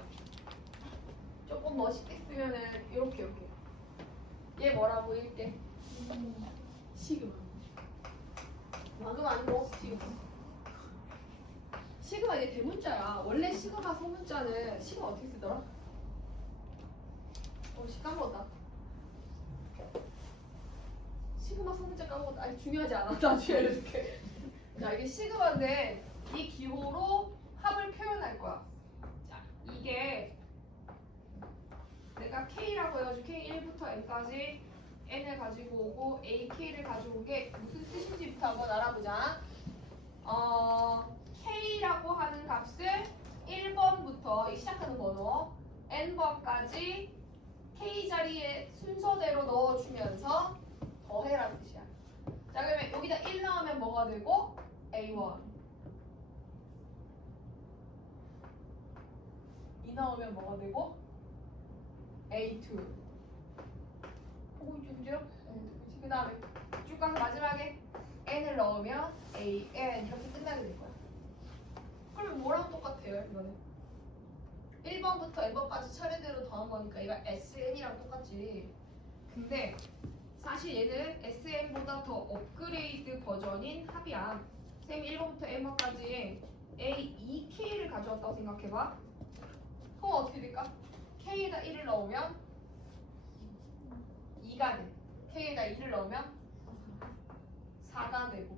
조금 멋있게 쓰면은 이렇게. 얘 뭐라고 읽게? 시그마. 마그마 아니고 시그마. 시그마 이게 대문자야. 원래 시그마 소문자는 시그마 어떻게 쓰더라? 까먹었다. 시그마 소문자 까먹었다. 아니 중요하지 않아. 나중에 알려줄게. 자, 이게 시그마인데 이 기호로 합을 표현할 거야. 자, 이게 내가 K라고 해가지고 K1부터 N까지 N을 가지고 오고 AK를 가지고 온 게 무슨 뜻인지부터 한번 알아보자. K라고 하는 값을 1번부터 시작하는 번호 N번까지 K 자리에 순서대로 넣어주면서 더해라는 뜻이야. 자, 그러면 여기다 1 넣으면 뭐가 되고? A1 2 넣으면 뭐가 되고? A2 보고 있죠, 그죠? 그 다음에 쭉 가서 마지막에 N을 넣으면 AN 이렇게 끝나게 될 거야. 그러면 뭐랑 똑같아요, 이거는? 1번부터 N번까지 차례대로 더한 거니까 얘가 SN이랑 똑같지. 근데 사실 얘는 SN보다 더 업그레이드 버전인 합이야. 쌤이 1번부터 N번까지 A2K를 가져왔다고 생각해봐. 그럼 어떻게 될까? K에다 1을 넣으면 2가 돼. K에다 2를 넣으면 4가 되고.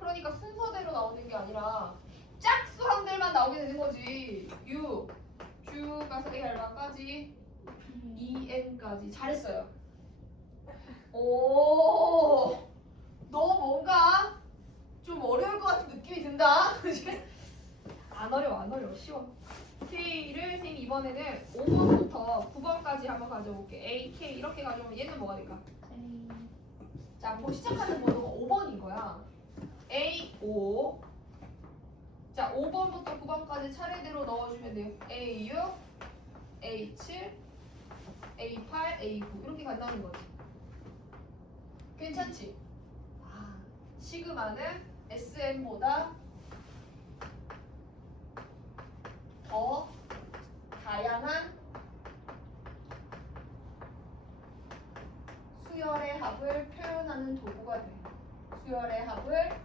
그러니까 순서대로 나오는 게 아니라 짝수함들만 나오게 되는 거지. U 쭉 가서 A 얼마까지? 2N까지. 잘했어요. 오, 너 뭔가 좀 어려울 것 같은 느낌이 든다. 그치? 안 어려워. 쉬워. K를 선생님 이번에는 5번부터 9번까지 한번 가져볼게. A, K 이렇게 가져오면 얘는 뭐가 될까? 자, 뭐 시작하는 번호가 5번인 거야. A, 5. 자, 5번부터 9번까지 차례대로 넣어주면 돼요. A, 6, A, 7, A, 8, A, 9 이렇게 간다는 거지. 괜찮지? 아, 시그마는 SM보다 더 다양한 수열의 합을 표현하는 도구가 돼. 수열의 합을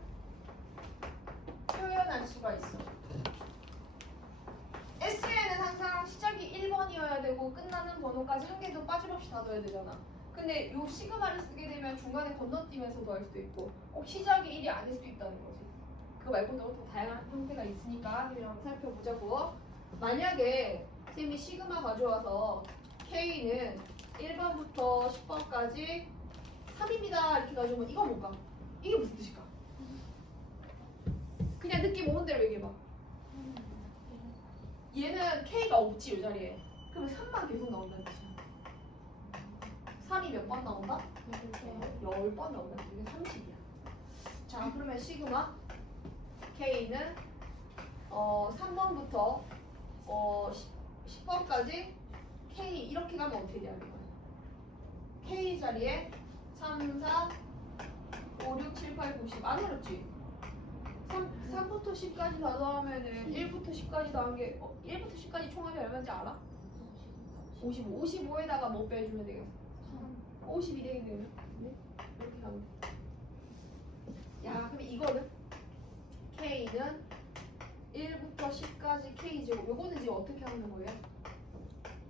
표현할 수가 있어. SN은 항상 시작이 1번이어야 되고 끝나는 번호까지 한 개도 빠짐없이 다 넣어야 되잖아. 근데 요 시그마를 쓰게 되면 중간에 건너뛰면서 더할 수도 있고 꼭 시작이 1이 아닐 수도 있다는 거지. 그거 말고도 또 다양한 형태가 있으니까 우리 한번 살펴보자고. 만약에 쌤이 시그마 가져와서 K는 1번부터 10번까지 3입니다 이렇게 가져오면 이거 뭘까? 이게 무슨 뜻일까? 그냥 느낌 오는 대로 얘기해봐. 얘는 K가 없지 이 자리에. 그러면 3만 계속 나온다는 뜻이야. 3이 몇 번 나온다? 10번 나온다. 이게 30이야. 자, 그러면 시그마 K는 3번부터 10번까지 K 이렇게 가면 어떻게 돼야 되는 거야? K 자리에 3, 4, 5, 6, 7, 8, 9, 10. 안 어렵지? 3부터 10까지 다 더하면은 1부터 10까지 더한 게 1부터 10까지 총합이 얼마인지 알아? 55. 55에다가 뭐 빼주면 되겠어? 52 되겠네요. 네? 이렇게 가면 돼. 야, 그럼 이거는 K는 1부터 10까지 K제곱. 요거는 지금 어떻게 하는 거예요?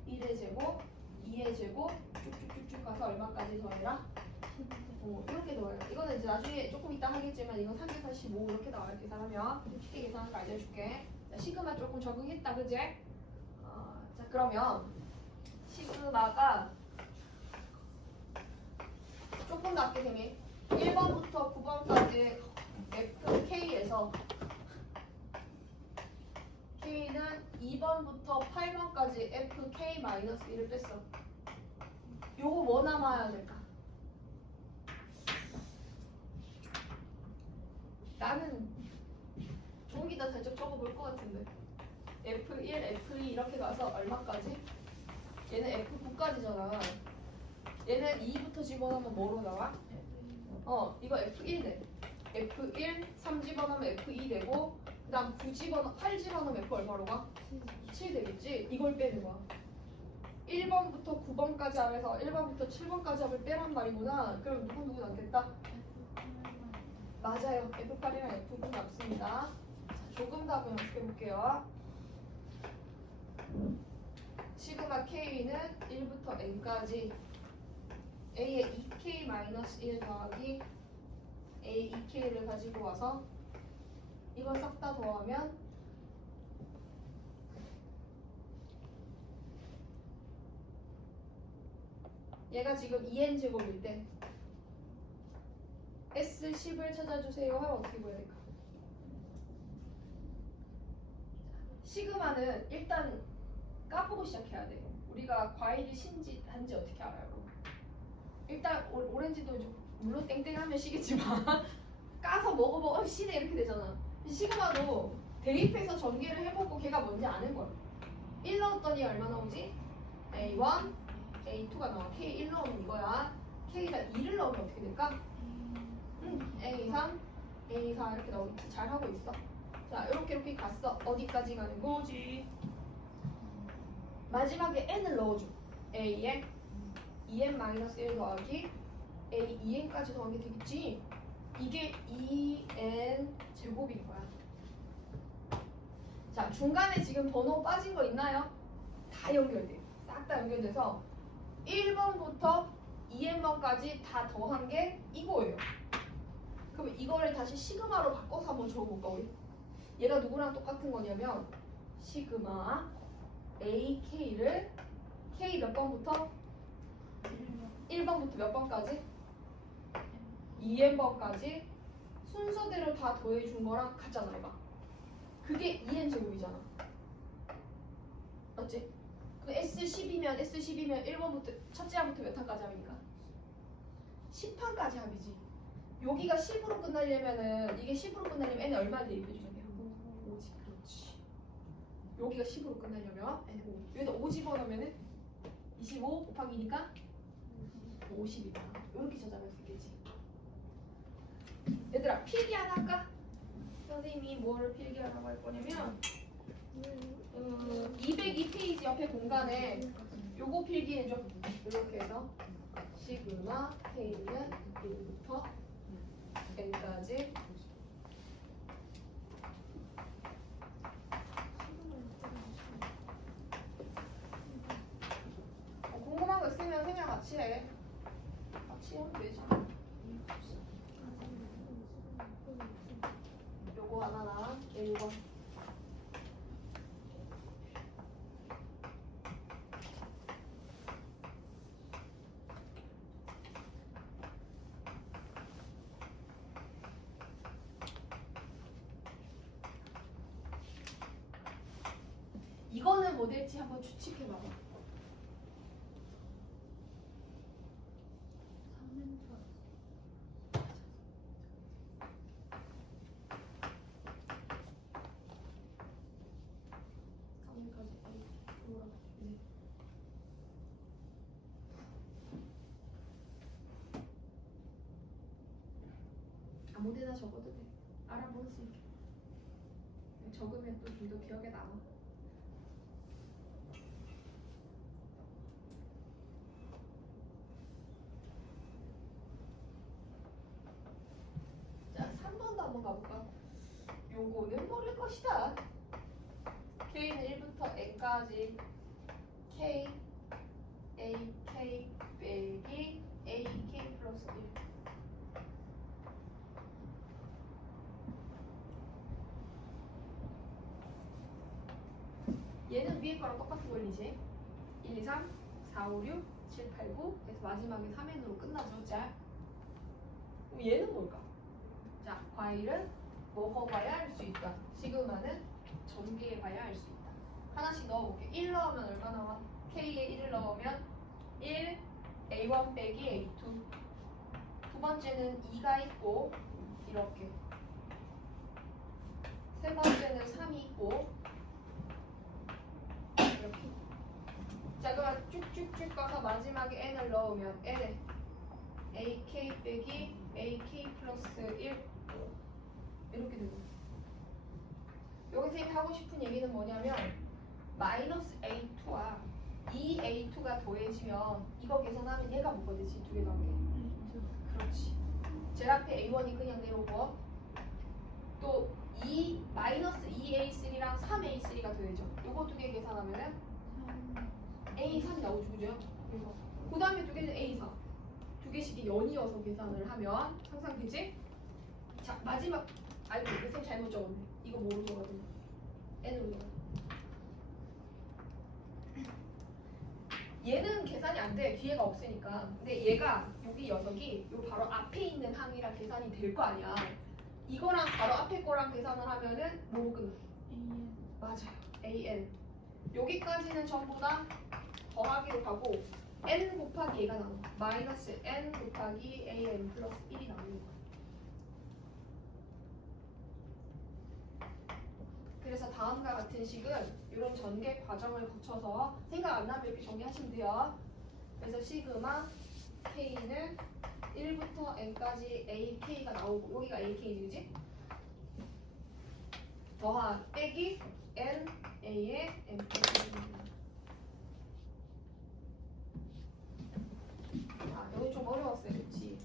1의 제곱, 2의 제곱 쭉쭉쭉쭉 가서 얼마까지 더해라? 이렇게 더해요. 이거는 이제 나중에 조금 이따 하겠지만 이건 3계산 15 이렇게 나와요. 계산하면 쉽게 계산하는 거 알려줄게. 자, 시그마 조금 적응했다, 그지? 자, 그러면 시그마가 조금 낮게 되면 1번부터 9번까지 FK에서 K는 2번부터 8번까지 FK-1을 뺐어. 요거 뭐 남아야 될까? 나는 종이다 살짝 적어볼 것 같은데 F1, F2 이렇게 가서 얼마까지? 얘는 F9까지잖아. 얘는 2부터 집어넣으면 뭐로 나와? 이거 F1돼. F1, 3 집어넣으면 F2 되고, 그 다음 8 집어넣으면 F 얼마로 가? 7 되겠지? 이걸 빼는 거야. 1번부터 9번까지 하면서 1번부터 7번까지 합을 빼란 말이구나. 그럼 누구 남겠다? 맞아요. F8이랑 F9 남습니다. 자, 조금 더 한번 연습해볼게요. 시그마 K는 1부터 N까지 A의 2K-1 더하기 A 2K를 가지고 와서 이걸 싹 다 더하면 얘가 지금 2n 제곱일 때 S10을 찾아주세요 하면 어떻게 구해야 될까? 시그마는 일단 까보고 시작해야 돼. 우리가 과일이 신지 단지 어떻게 알아요? 일단 오렌지도 물론 땡땡하면 시겠지만 까서 먹어보고 시네 이렇게 되잖아. 시그마도 대입해서 전개를 해보고 걔가 뭔지 아는 거야. 1 넣었더니 얼마 나오지? A1, A2가 나와. K1 넣으면 이거야. K에다 2를 넣으면 어떻게 될까? A3, A4 이렇게 나오겠지. 잘하고 있어. 자, 이렇게 갔어. 어디까지 가는 거지? 마지막에 n을 넣어줘. A에 2n-1 더하기 A 2n까지 더하게 되겠지. 이게 2n 제곱인 거야. 자, 중간에 지금 번호 빠진 거 있나요? 다 연결돼. 싹 다 연결돼서 1번부터 2n번까지 다 더한 게 이거예요. 그럼 이거를 다시 시그마로 바꿔서 한번 적어볼까 우리? 얘가 누구랑 똑같은 거냐면 시그마 AK를 K 몇 번부터? 1번부터 몇 번까지? 2n번까지 순서대로 다 더해준 거랑 같잖아 얘가. 그게 2n 제곱이잖아. 맞지? 그 S10이면 1번부터 첫째 항부터 몇 항까지 합니까? 10항까지 합이지. 여기가 10으로 끝나려면은 이게 10으로 끝나려면 n이 얼마 대입해주면 돼요? 5지. 그렇지. 여기가 10으로 끝나려면 n 5. 여기다 5 집어넣으면은 25 곱하기니까 50이다. 이렇게 찾아갈 수 있겠지. 얘들아 필기 하나 할까? 선생님이 뭐를 필기하라고 할 거냐면 202페이지 옆에 공간에 요거 필기해줘. 이렇게 해서 시그마 K는 1부터 N까지 궁금한 거 있으면 선생님이랑 같이 해. 같이 하면 되지. 요거 하나랑 1번. 이거는 뭐 될지 한번 추측해봐봐. 아무데나 적어도 돼. 알아볼 수 있게. 적으면 또 좀 더 기억에 남아. 자, 3번도 한번 가볼까? 요거는 모를 것이다. K는 1부터 N까지 K, AK 빼기 AK 플러스 1. 얘는 위에 거랑 똑같은 원리지. 1, 2, 3, 4, 5, 6, 7, 8, 9 그래서 마지막에 3n으로 끝나죠. 자, 그럼 얘는 뭘까? 자, 과일은 먹어봐야 알 수 있다. 시그마는 전개해봐야 알 수 있다. 하나씩 넣어볼게. 1 넣으면 얼마 나와? K에 1을 넣으면 1, A1 빼기 A2. 두 번째는 2가 있고 이렇게. 세 번째는 3이 있고 이렇게. 자, 그럼 쭉 쭉쭉 가서 마지막에 n을 넣으면 n에 ak 빼기 ak 플러스 1 이렇게 되고 여기서 쌤이 하고 싶은 얘기는 뭐냐면 마이너스 a2와 이 a2가 더해지면 이거 계산하면 얘가 뭐가 되지? 두 개 더한 게 그렇지 제일 앞에 a1이 그냥 내려오고 또 이 마이너스 2a3랑 3a3가 더해져 요거 두 개 계산하면은 a3 나오죠 그죠? 그 다음에 두 개는 a4 두 개씩이 연이어서 계산을 하면 항상 되지? 자 마지막 아이고 쌤 잘못 적었네 이거 뭐로 적었네 n으로 적었네 얘는 계산이 안 돼 뒤에가 없으니까 근데 얘가 여기 녀석이 요 바로 앞에 있는 항이랑 계산이 될 거 아니야 이거랑 바로 앞에 거랑 계산을 하면은 뭐로 끝나? 맞아요 an 여기까지는 전부 다 더하기로 가고 n 곱하기 얘가 나와 마이너스 n 곱하기 an 플러스 1이 나오는 거야 그래서 다음과 같은 식은 이런 전개 과정을 거쳐서 생각 안 나면 이렇게 정리하시면 돼요 그래서 시그마 k는 1부터 n까지 ak가 나오고 여기가 ak지 그지? 더한 빼기 n a의 n 플러스 1입니다 아 여기 좀 어려웠어요 그치?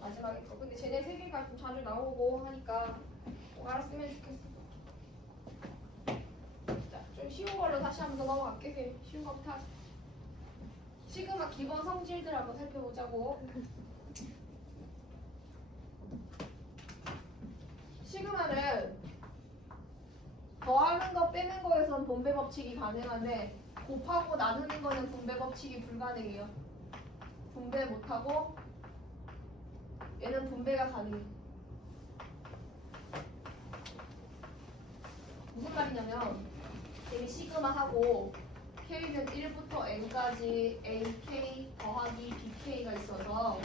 마지막에 거 근데 쟤네 세 개가 좀 자주 나오고 하니까 꼭 알았으면 좋겠어 자 좀 쉬운 걸로 다시 한번 더 넘어갈게 쉬운 거부터 하자 시그마 기본 성질들 한번 살펴보자고 시그마는 더하는 거 빼는 거에선 분배 법칙이 가능한데 곱하고 나누는 거는 분배 법칙이 불가능해요. 분배 못하고 얘는 분배가 가능해. 무슨 말이냐면 여기 시그마하고 k는 1부터 n까지 ak 더하기 bk가 있어서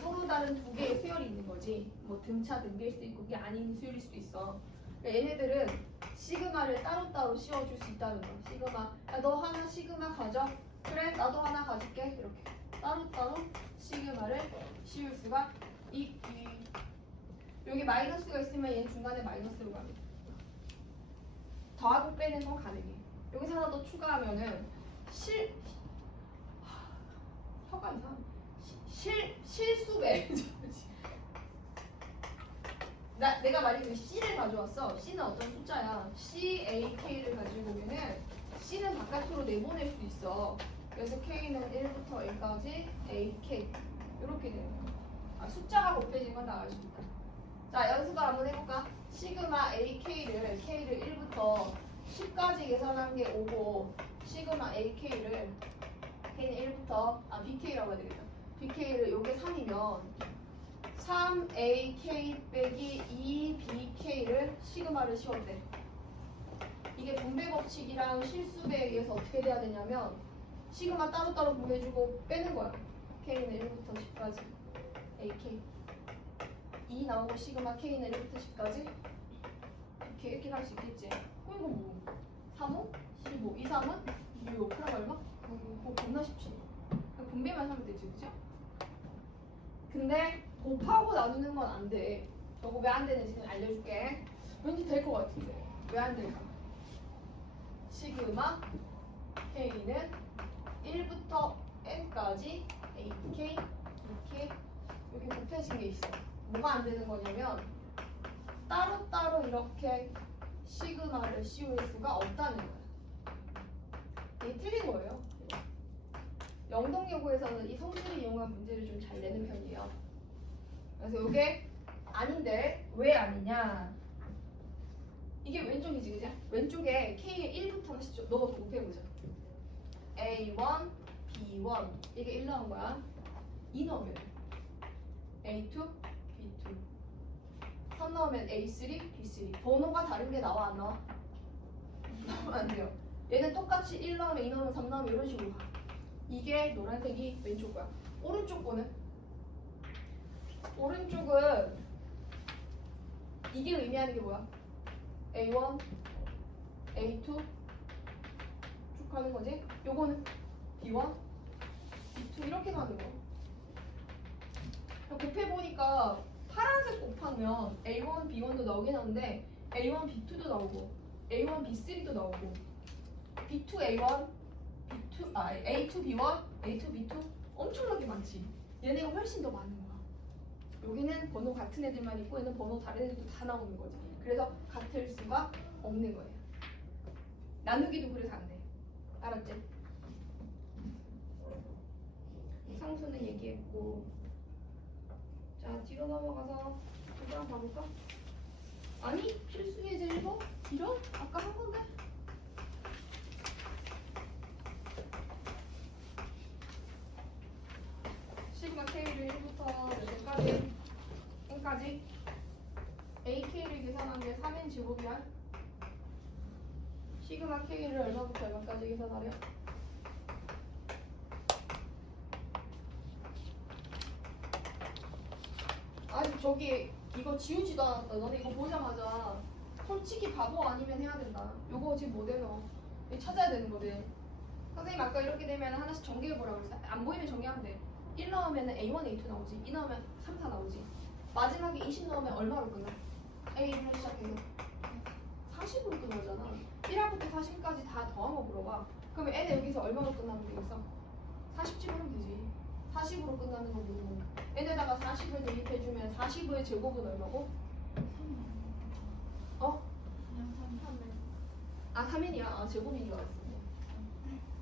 서로 다른 두 개의 수열이 있는 거지. 뭐 등차 등비일 수도 있고 그게 아닌 수열일 수도 있어. 그러니까 얘네들은 시그마를 따로따로 씌워줄 수 있다는 거야. 시그마. 야, 너 하나 시그마 가져. 그래, 나도 하나 가질게. 이렇게 따로따로 시그마를 씌울 수가 있기. 여기 마이너스가 있으면 얘 중간에 마이너스로 갑니다. 더하고 빼는 건 가능해. 여기서 하나 더 추가하면은 혀가 이상. 실수배. 내가 만약에 C를 가져왔어. C는 어떤 숫자야? CAK를 가지고 오면은 C는 바깥으로 내보낼 수 있어. 그래서 K는 1부터 N까지 AK 이렇게 되는 거야. 아, 숫자가 곱해진 건 다 아십니까? 자, 연습을 한번 해볼까? 시그마 AK를 K를 1부터 10까지 계산한 게 5고 시그마 AK를 K는 1부터 BK라고 해야 되겠다. BK를 요게 3이면 3AK 빼기 2BK를 시그마를 씌웠대. 이게 분배 법칙이랑 실수배에 의해서 어떻게 돼야 되냐면 시그마 따로따로 분배해주고 빼는 거야. K는 1부터 10까지 AK 2 나오고 시그마 K는 1부터 10까지 이렇게 할 수 있겠지. 그럼 이거 뭐 3호? 15 2, 3은 6 그럼 얼마? 겁나 쉽지. 분배만 하면 되지 그죠? 근데 곱하고 나누는 건 안 돼. 저거 왜 안 되는지는 알려줄게. 왠지 될 것 같은데 왜 안 될까? 시그마 K는 1부터 N까지 AK 이렇게 여기 곱해진 게 있어. 뭐가 안 되는 거냐면 따로따로 이렇게 시그마를 씌울 수가 없다는 거야. 이게 틀린 거예요. 영동여고에서는 이 성질을 이용한 문제를 좀 잘 내는 편이에요. 그래서 이게 아닌데 왜 아니냐? 이게 왼쪽이지, 그죠? 왼쪽에 K의 1부터 하나씩 넣어서 곱해보자. A1, B1 이게 1 나온 거야. 2 넣으면 A2, B2 3 넣으면 A3, B3 번호가 다른 게 나와 안 나와? 나오면 안 돼요. 얘는 똑같이 1 넣으면 2 넣으면 3 넣으면 이런 식으로 가. 이게 노란색이 왼쪽 거야. 오른쪽 거는? 오른쪽은 이게 의미하는 게 뭐야? A1, A2 쭉 가는 거지? 요거는 B1, B2 이렇게 가는 거. 곱해보니까 파란색 곱하면 A1, B1도 나오긴 하는데 A1, B2도 나오고 A1, B3도 나오고 B2, A1, A2, B1, A2, B2 엄청나게 많지. 얘네가 훨씬 더 많은 거야. 여기는 번호 같은 애들만 있고 얘는 번호 다른 애들도 다 나오는 거지. 그래서 같을 수가 없는 거예요. 나누기도 그래서 안 돼. 알았지? 상수는 얘기했고 자 뒤로 넘어가서 이거랑 봐볼까? 아니 필수 예제 1번? 이런? 아까 한 건데? 시그마 K를 1부터 몇 개까지? n까지 AK를 계산한 게 3n 제곱이야. 시그마 K를 얼마부터 얼마까지 계산하려? 아니 저기 이거 지우지도 않았다. 너네 이거 보자마자 솔직히 바보 아니면 해야 된다. 요거 지금 못 해요. 이거 찾아야 되는 거지. 선생님 아까 이렇게 되면 하나씩 정리해보라고 그랬어. 안 보이면 정리하면 돼. 1 넣으면 A1, A2 나오지. 2 넣으면 3, 4 나오지. 마지막에 20 넣으면 얼마로 끝나? A를 시작해서 40으로 끝나잖아. 1화부터 40까지 다 더한 거 물어봐. 그러면 N은 여기서 얼마로 끝나면 되겠어? 40 집으면 되지. 40으로 끝나는 거 모르고 N에다가 40을 대입해주면 40의 제곱은 얼마고? 어? 그냥 3. 아 3인이야. 아 제곱인 줄 알았어.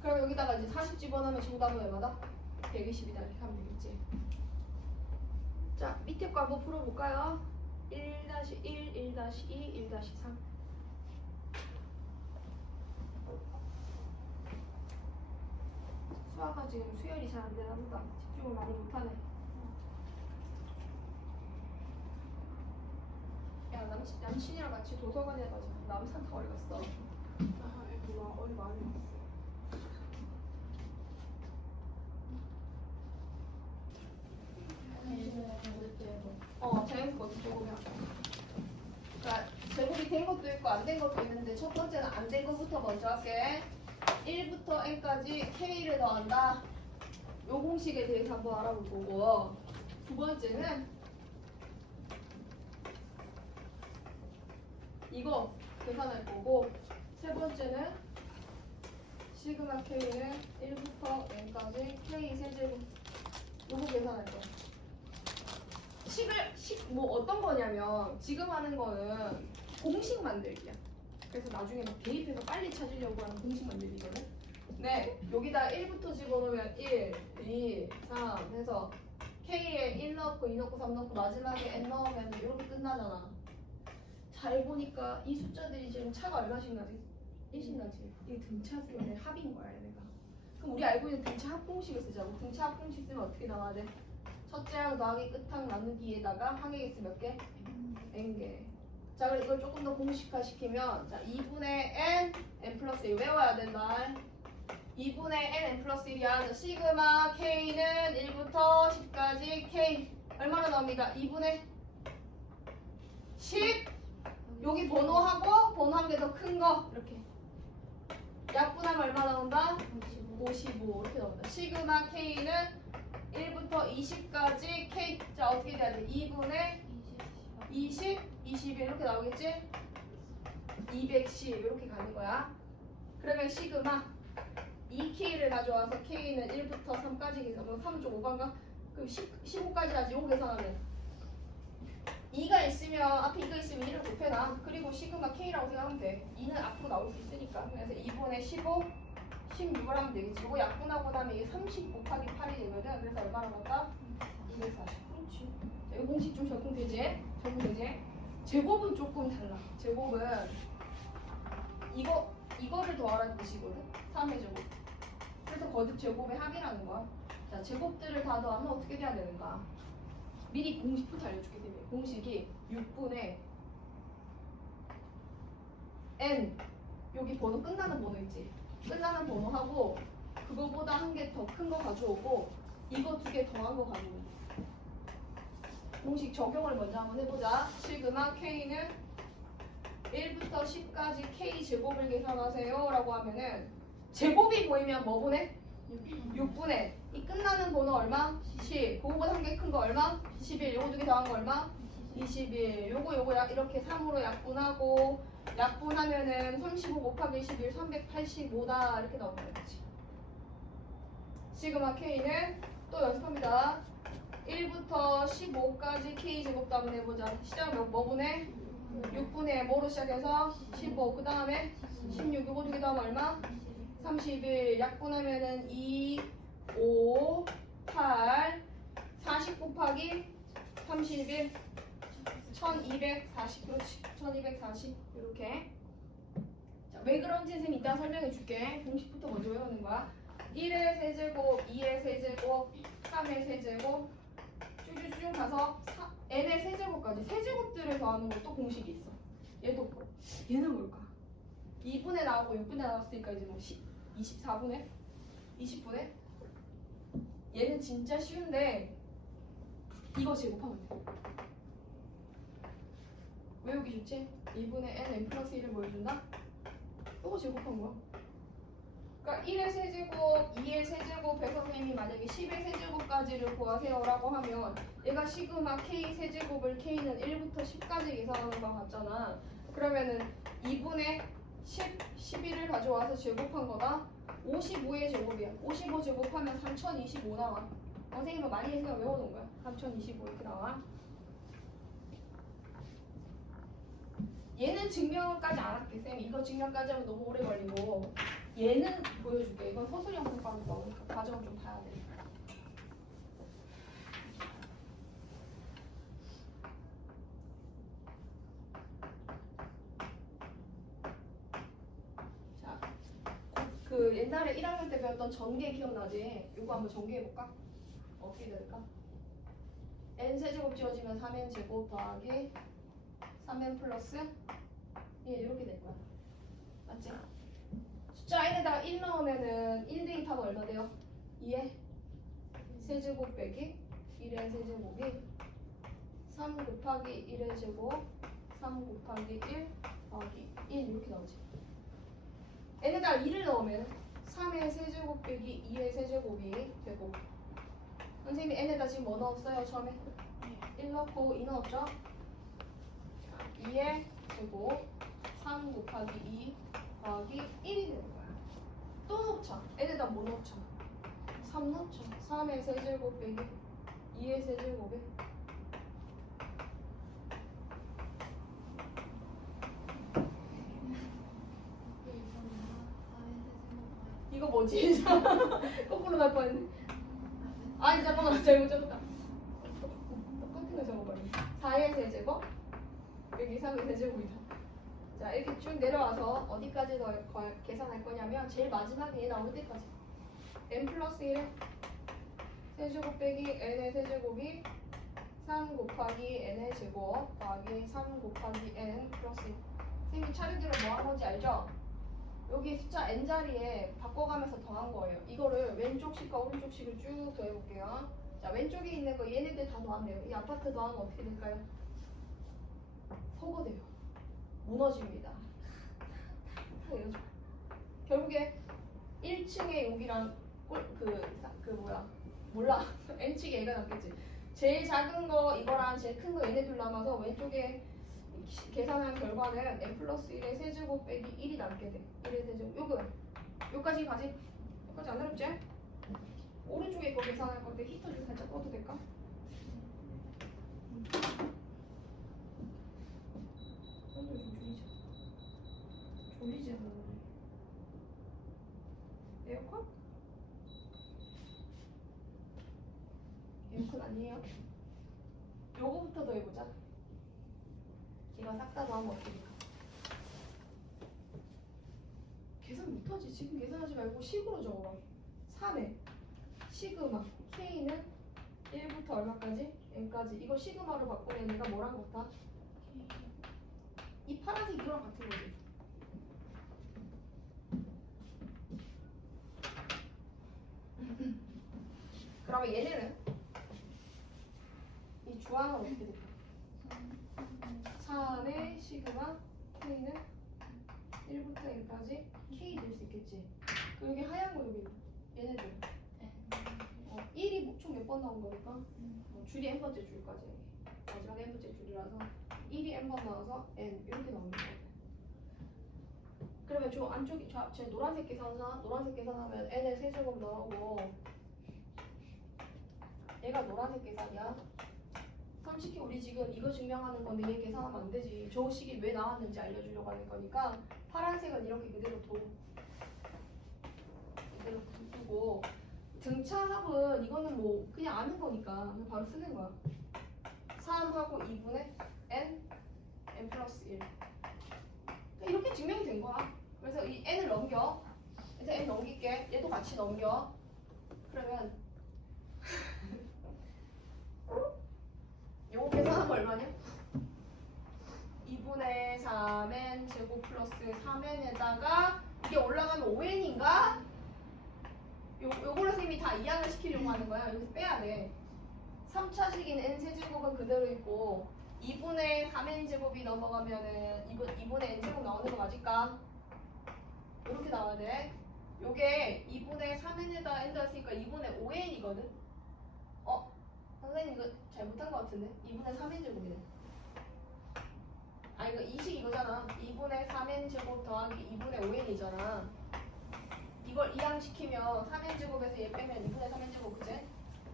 그럼 여기다가 이제 40 집어넣으면 정답은 얼마다? 120이다 이렇게 하면 되겠지. 자 밑에 거 한번 풀어볼까요? 1-1, 1-2, 1-3 수아가 지금 수열이 잘 안 되나 보다. 집중을 많이 못하네. 야 남친이랑 같이 도서관에 가지고 남산 타워에 갔어. 아 애구나 어디 많이 갔어. 제곱 것도 제곱이야. 그러니까 제곱이 된 것도 있고 안 된 것도 있는데 첫 번째는 안 된 것부터 먼저 할게. 1부터 n까지 k를 더한다. 요 공식에 대해서 한번 알아볼 거고 두 번째는 이거 계산할 거고 세 번째는 시그마 k는 1부터 n까지 k 세제곱 요거 계산할 거야. 뭐 어떤 거냐면 지금 하는 거는 공식 만들기야. 그래서 나중에 막 대입해서 빨리 찾으려고 하는 공식 만들기거든. 네, 여기다 1부터 집어넣으면 1, 2, 3 해서 K에 1 넣고 2 넣고 3 넣고 마지막에 N 넣으면 이렇게 끝나잖아. 잘 보니까 이 숫자들이 지금 차가 얼마씩 나지? 1씩 나지. 이게 등차 수열의 합인 거야 얘네가. 그럼 우리 알고 있는 등차 합공식을 쓰자고. 등차 합공식 쓰면 어떻게 나와야 돼? 첫째 항 더하기 끝항 나누기에다가 항의 개수 몇 개? n개. 자 그럼 이걸 조금 더 공식화 시키면 자 2분의 n 플러스 1 외워야 된다. 2분의 n 플러스 1이야. 자, 시그마 k는 1부터 10까지 k 얼마나 나옵니다? 2분의 10 여기 번호하고 번호 한 개 더 큰 거 이렇게 약분하면 얼마 나온다? 55 이렇게 나온다. 시그마 k는 1부터 20까지 k 자 어떻게 돼야 돼? 2분의 20, 21 이렇게 나오겠지? 210 이렇게 가는 거야. 그러면 시그마 2k를 가져와서 k는 1부터 3까지 계산. 그럼 3쪽 5반가? 그럼 15까지 하지. 요거 계산하면 2가 있으면 앞에 2가 있으면 1을 곱해놔. 그리고 시그마 k라고 생각하면 돼. 2는 앞으로 나올 수 있으니까. 그래서 2분의 15 16을 하면 되겠지. 이거 약분하고 나면 이게 30 곱하기 8이 되거든. 그래서 얼마나 나왔다? 240. 그렇지. 자, 이 공식 좀 적용되지? 적용되지? 제곱은 조금 달라. 제곱은 이거를 더하라는 뜻이거든. 3의 제곱. 그래서 거듭 제곱의 합이라는 거야. 자, 제곱들을 다 더하면 어떻게 돼야 되는가? 미리 공식부터 알려줄게. 공식이 6분의 n 여기 번호 끝나는 번호 있지? 끝나는 번호하고 그거보다 한 개 더 큰 거 가져오고 이거 두 개 더한 거 가져오고 공식 적용을 먼저 한번 해보자. 시그마 k는 1부터 10까지 k 제곱을 계산하세요 라고 하면은 제곱이 보이면 뭐 보내? 6분의 이 끝나는 번호 얼마? 10. 그거보다 한 개 큰 거 얼마? 11. 요거 두 개 더한 거 얼마? 21. 요거 이렇게 3으로 약분하고 약분하면은 35 곱하기 21 385다 이렇게 나오는 거지. 시그마 K는 또 연습합니다. 1부터 15까지 K 제곱도 한번 해보자. 시작 뭐 분의? 6분의 뭐로 시작해서 15. 그 다음에 16. 요거 두 개 더하면 얼마? 31. 약분하면은 2, 5, 8, 40 곱하기 31, 1240. 그렇지. 1240. 이렇게. 자, 왜 그런지 선생님 이따 설명해 줄게. 공식부터 먼저 외우는 거야. 1의 세제곱, 2의 세제곱, 3의 세제곱 쭉쭉쭉 가서 n의 세제곱까지 세제곱들을 더하는 것도 공식이 있어. 얘도 뭐? 얘는 뭘까? 2분의 나오고 6분의 나왔으니까 이제 뭐 24분의? 20분의? 얘는 진짜 쉬운데 이거 제곱하면 돼. 외우기 좋지? 2분의 n 플러스 1을 보여준다? 이거 제곱한 거야. 그러니까 1의 세제곱, 2의 세제곱에서 선생님이 만약에 10의 세제곱까지를 구하세요라고 하면 얘가 시그마 k 세제곱을 k는 1부터 10까지 계산하는 거 같잖아. 그러면은 2분의 10, 11을 가져와서 제곱한 거다. 55의 제곱이야. 55 제곱하면 3025 나와. 선생님은 많이 해서 외워놓은 거야. 3025 이렇게 나와. 얘는 증명까지 안 할게. 쌤 이거 증명까지 하면 너무 오래 걸리고 얘는 보여줄게. 이건 서술 영상과는 나오니까 과정을 좀 봐야 돼. 자, 그 옛날에 1학년 때 배웠던 전개 기억나지? 이거 한번 전개해볼까? 어떻게 될까? n 세제곱 지워지면 3n 제곱 더하기 3n 플러스 얘 이렇게 될 거야. 맞지? 숫자 n에다가 1 넣으면은 1 대입하면 얼마 돼요? 2의 세제곱 빼기 1의 세제곱이 3 곱하기 1의 제곱 3 곱하기 1 더하기 1 이렇게 나오지. n에다가 2를 넣으면 3의 세제곱 빼기 2의 세제곱이 되고 선생님이 n에다 지금 뭐 넣었어요? 처음에? 1 넣고 2 넣었죠? 2의 제곱 3 곱하기 2 더하기 1이 되는 거야. 또 넣자. n에다 뭐 넣자? 3 넣자. 3의 세제곱 빼기 2의 세제곱에 이거 뭐지? 거꾸로 갈 뻔했네. 아니 잠깐만 잘못 적었다. 똑같은 거 적어버리네. 4의 세제곱 여기 3의 세제곱이다. 자 이렇게 쭉 내려와서 어디까지 더 계산할 거냐면 제일 마지막에 얘 나올 때까지 n 플러스 1의 세제곱 빼기 n의 세제곱이 3 곱하기 n의 제곱 더하기 3 곱하기 n 플러스 1. 선생님이 차례대로 뭐 한 건지 알죠? 여기 숫자 n자리에 바꿔가면서 더한 거예요. 이거를 왼쪽 식과 오른쪽 식을 쭉 더해볼게요. 자 왼쪽에 있는 거 얘네들 다 더한대요. 이 아파트 더하면 어떻게 될까요? 소거돼요. 무너집니다. 결국에 1층에 여기랑 몰라. n축이 얘가 남겠지. 제일 작은 거 이거랑 제일 큰 거 얘네 둘 남아서 왼쪽에 계산한 결과는 n 플러스 1의 세제곱 빼기 1이 남게 돼. 1의 세제곱. 요까지 가지? 여기까지 안 어렵지? 오른쪽에 거 계산할 건데 히터 좀 살짝 꺼도 될까? 온도 좀 졸리지 않나 보네. 에어컨? 에어컨 아니에요? 요거부터 더 해보자. 이거 싹 다 더하면 어떻게 될까? 계산 못하지. 지금 계산하지 말고 식으로 적어봐. 3에 시그마 K는 1부터 얼마까지? n까지. 이거 시그마로 바꾸면 얘가 뭐랑 같아? 이 파란색 이거랑 같은 거지. 그러면 얘네는 이 주황은 어떻게 될까? 3의 시그마 K는 1부터 n까지 K 될 수 있겠지. 그리고 여기 하얀 거 여기 얘네들 1이 총 몇 번 나온 거니까 줄이 n번째 줄까지 마지막 n번째 줄이라서 1이 n번 나와서 n 이렇게 나오는 거예요. 그러면 저 안쪽이 제 노란색 계산하면 n의 세제곱 나오고 얘가 노란색 계산이야. 솔직히 우리 지금 이거 증명하는 건데 얘 계산하면 안 되지. 저 식이 왜 나왔는지 알려주려고 하는 거니까 파란색은 이렇게 그대로 두고 등차합은 이거는 뭐 그냥 아는 거니까 그냥 바로 쓰는 거야. 3하고 2분의 n 플러스 1 이렇게 증명이 된 거야. 그래서 이 n을 넘겨. 그래서 n 넘길게. 얘도 같이 넘겨. 그러면 요거 계산하면 얼마냐? 2분의 3n 제곱 플러스 3n에다가 이게 올라가면 5n인가? 요거를 선생님이 다 이항을 시키려고 하는 거야. 여기서 빼야 돼. 3차식인 n 세제곱은 그대로 있고 2분의 3n 제곱이 넘어가면은 2분의 n 제곱 나오는 거 맞을까? 이렇게 나와야 돼. 요게 2분의 3n에다가 n 더했으니까 2분의 5n이거든. 선생님 이거 잘못한 거 같은데? 2분의 3n 제곱이네. 이거 이식 이거잖아. 2분의 3n 제곱 더하기 2분의 5n이잖아. 이걸 이항시키면 3n 제곱에서 얘 빼면 2분의 3n 제곱 그제?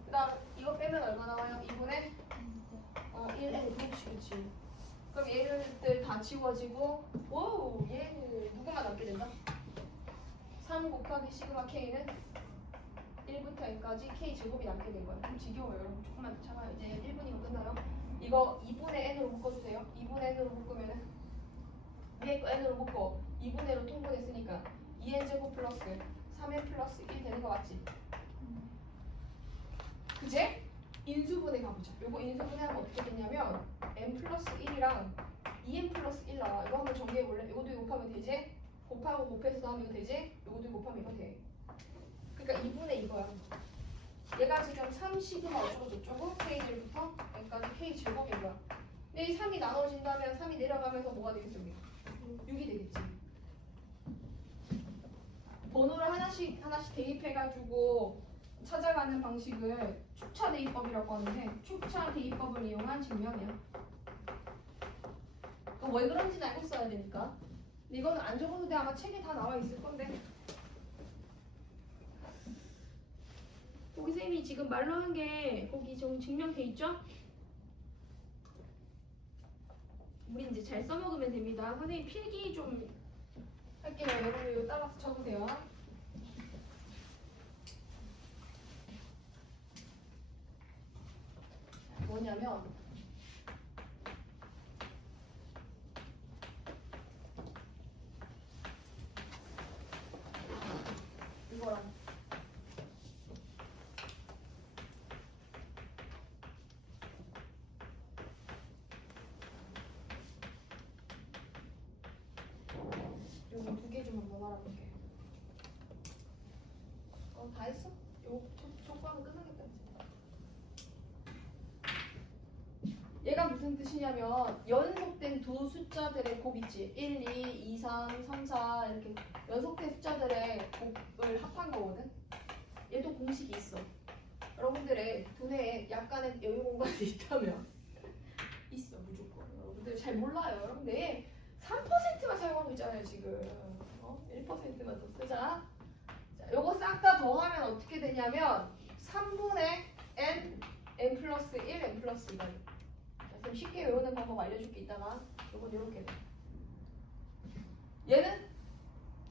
그 다음 이거 빼면 얼마 나와요? 2분의 1n 그렇지. 그럼 얘들 다 지워지고 와우 얘는 누구만 남게 된다? 3 곱하기 시그마 k는 1부터 n까지 k 제곱이 남게 된 거예요. 좀 지겨워요 여러분. 조금만 더 참아요. 이제 1분이면 끝나요. 이거 2분의 n으로 묶어주세요. 2분의 n으로 묶으면은 위에 거 n으로 묶고 2분의 1로 통분했으니까 2n 제곱 플러스 3n 플러스 1 되는 거 맞지? 그제? 인수분해 가보자. 요거 인수분해하면 어떻게 되냐면 n 플러스 1이랑 2n 플러스 1 나와. 이거 한번 정리해볼래? 이것도 곱하면 되지? 곱하고 곱해서 하면 이거 되지? 이것도 곱하면 이거 돼. 그러니까 2분의 이거야. 얘가 지금 3 시그마 어쩌고 저쩌고 K1부터 n까지 K 제곱인 거야. 근데 이 3이 나눠진다면 3이 내려가면서 뭐가 되겠어? 6이 되겠지. 번호를 하나씩 대입해가지고 찾아가는 방식을 축차 대입법이라고 하는데 축차 대입법을 이용한 증명이야. 왜 그런지는 알고 써야 되니까. 근데 이거는 안 적어도 돼. 아마 책에 다 나와 있을 건데. 거기 쌤이 지금 말로 한 게 거기 좀 증명돼 있죠? 우리 이제 잘 써먹으면 됩니다. 선생님 필기 좀 할게요. 여러분 이거 따라서 쳐보세요. 뭐냐면 이거랑 여기 두 개 좀 한번 알아볼게. 다 했어? 요 촉구하면 끝나겠다. 얘가 무슨 뜻이냐면 연속된 두 숫자들의 곱 있지. 1, 2, 2, 3, 3, 4 이렇게 연속된 숫자들의 곱을 합한 거거든. 얘도 공식이 있어. 여러분들의 두뇌에 약간의 여유 공간이 있다면 있어 무조건. 여러분들 잘 몰라요. 여러분들 3%만 사용하고 있잖아요 지금. 1%만 더 쓰자. 자, 요거 싹 다 더하면 어떻게 되냐면 3분의 n 플러스 1, n 플러스 2가 돼. 자, 쉽게 외우는 방법 알려줄게 이따가. 요건 요렇게 돼. 얘는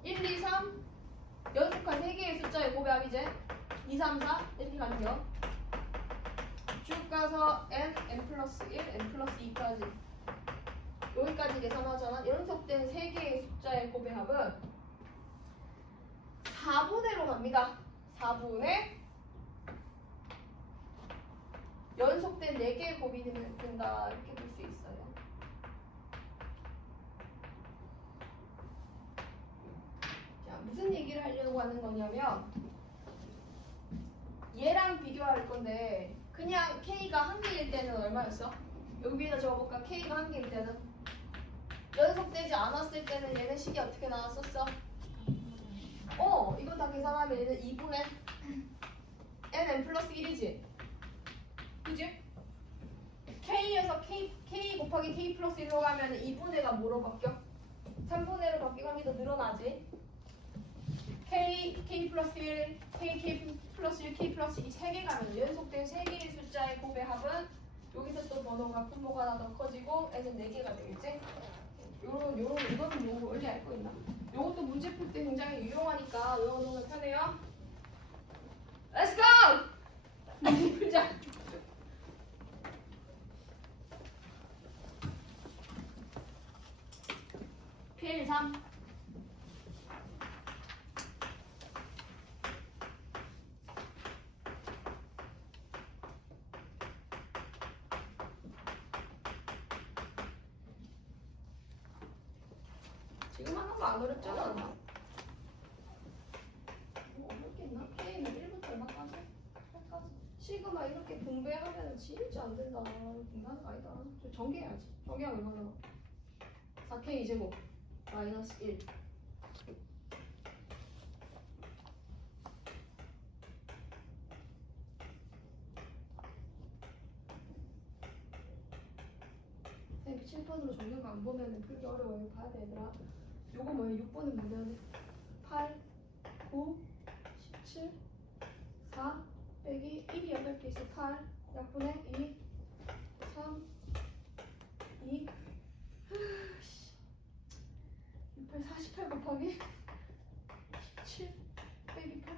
1, 2, 3 연속한 3개의 숫자의 곱합이제 2, 3, 4 이렇게 가는 겨. 쭉 가서 n 플러스 1, n 플러스 2까지 여기까지 계산하잖아. 연속된 3개의 숫자의 곱의 합은 4분의로 갑니다. 4분의 연속된 4개의 곱이 된다. 이렇게 볼 수 있어요. 자, 무슨 얘기를 하려고 하는 거냐면 얘랑 비교할 건데 그냥 K가 한 개일 때는 얼마였어? 여기 위에다 적어볼까? K가 한 개일 때는 연속되지 않았을 때는 얘는 식이 어떻게 나왔었어? 이거 다 계산하면 얘는 2분의 nn 플러스 1이지? 그지? k에서 k 곱하기 k 플러스 1로 가면 2분의가 뭐로 바뀌어? 3분의로 바뀌고 하면 더 늘어나지? k 플러스 1, k 플러스 1, k 플러스 2 3개 가면 연속된 3개의 숫자의 곱의 합은 여기서 또 번호가 분모가 하나 더 커지고 n은 4개가 되겠지? 이거는 뭐 원래 알고 있나? 요것도 문제 풀 때 굉장히 유용하니까 외워놓으면 편해요. Let's go! 문제 풀자. 필 3. 지금 하는 거 안 어렵잖아. 뭐 어렵겠나? K는 1부터 얼마까지? 8까지. 시그마 이렇게 분배하면 진짜 안 된다. 분배하는 거 아니다. 저 전개해야지. 전개하면 얼마나? 4K 제곱 마이너스 1. 네, 칠판으로 정리가 안 보면 풀기 어려워요. 봐야 돼, 얘들아. 요거 뭐예요? 6번은 뭐냐? 8, 9, 17, 4 빼기 1이 8개 있어. 8 약분의 2, 3, 2 6, 8, 48 곱하기 17 빼기 8.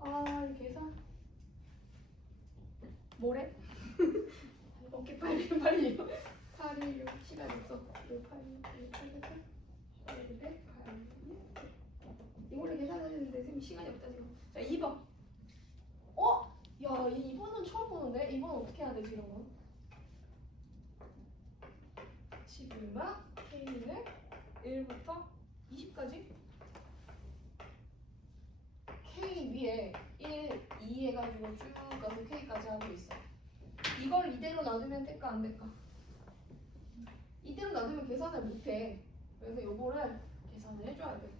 아, 이 계산 뭐래? 어깨 빨리 8, 1, 6 시간 없어. 6, 8, 6, 8, 8, 100, 8, 6 이걸로 계산을 했는데 선생님 시간이 없다 지금. 자, 2번. 어? 야, 이 2번은 처음 보는데? 2번 어떻게 해야 되지 이런 거? 시그마 K를 1부터 20까지 K 위에 1, 2 해가지고 쭉 가서 K까지 하고 있어. 이걸 이대로 놔두면 될까 안 될까? 이대로 놔두면 계산을 못해. 그래서 요거를 계산을 해줘야 돼.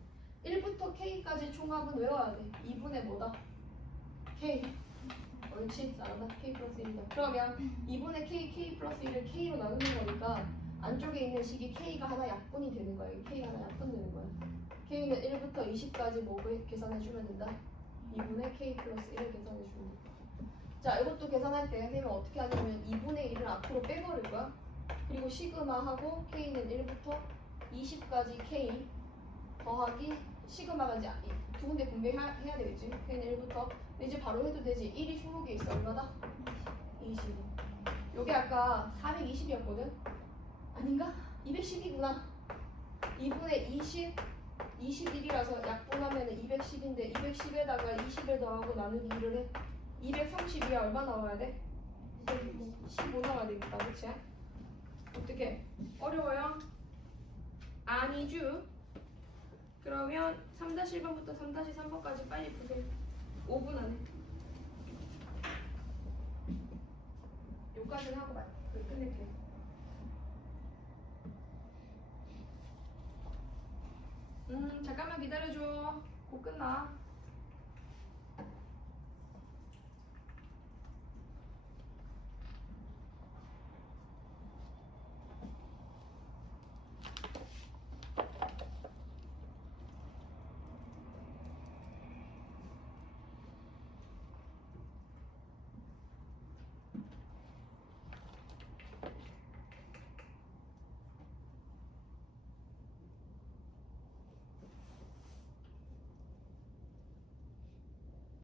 1부터 K까지 총합은 외워야 돼. 2분의 뭐다? K. 옳지. 잘한다. K 플러스 1이다. 그러면 2분의 K 플러스 1을 K로 나누는 거니까 안쪽에 있는 식이 K가 하나 약분이 되는 거야. K가 하나 약분 되는 거야. K는 1부터 20까지 뭐를 계산해주면 된다? 2분의 K 플러스 1을 계산해주면 된다. 자, 이것도 계산할 때 선생님은 어떻게 하냐면 2분의 1을 앞으로 빼버릴 거야. 그리고 시그마하고 K는 1부터 20까지 K 더하기 시그마가 이제 두 군데 분배해야 되겠지. K는 1부터. 근데 이제 바로 해도 되지. 1이 20개 있어. 얼마다? 20. 요게 아까 420이었거든? 아닌가? 210이구나. 2분의 20, 21이라서 약분하면 210인데 210에다가 20을 더하고 나누기 2를 해. 230이야. 얼마 나와야 돼? 15 나와야 되겠다. 그치? 어떻게? 어려워요? 아니죠? 그러면 3-1번부터 3-3번까지 빨리 푸세요. 5분 안에. 요까지는 하고 끝낼게요. 잠깐만 기다려줘. 곧 끝나.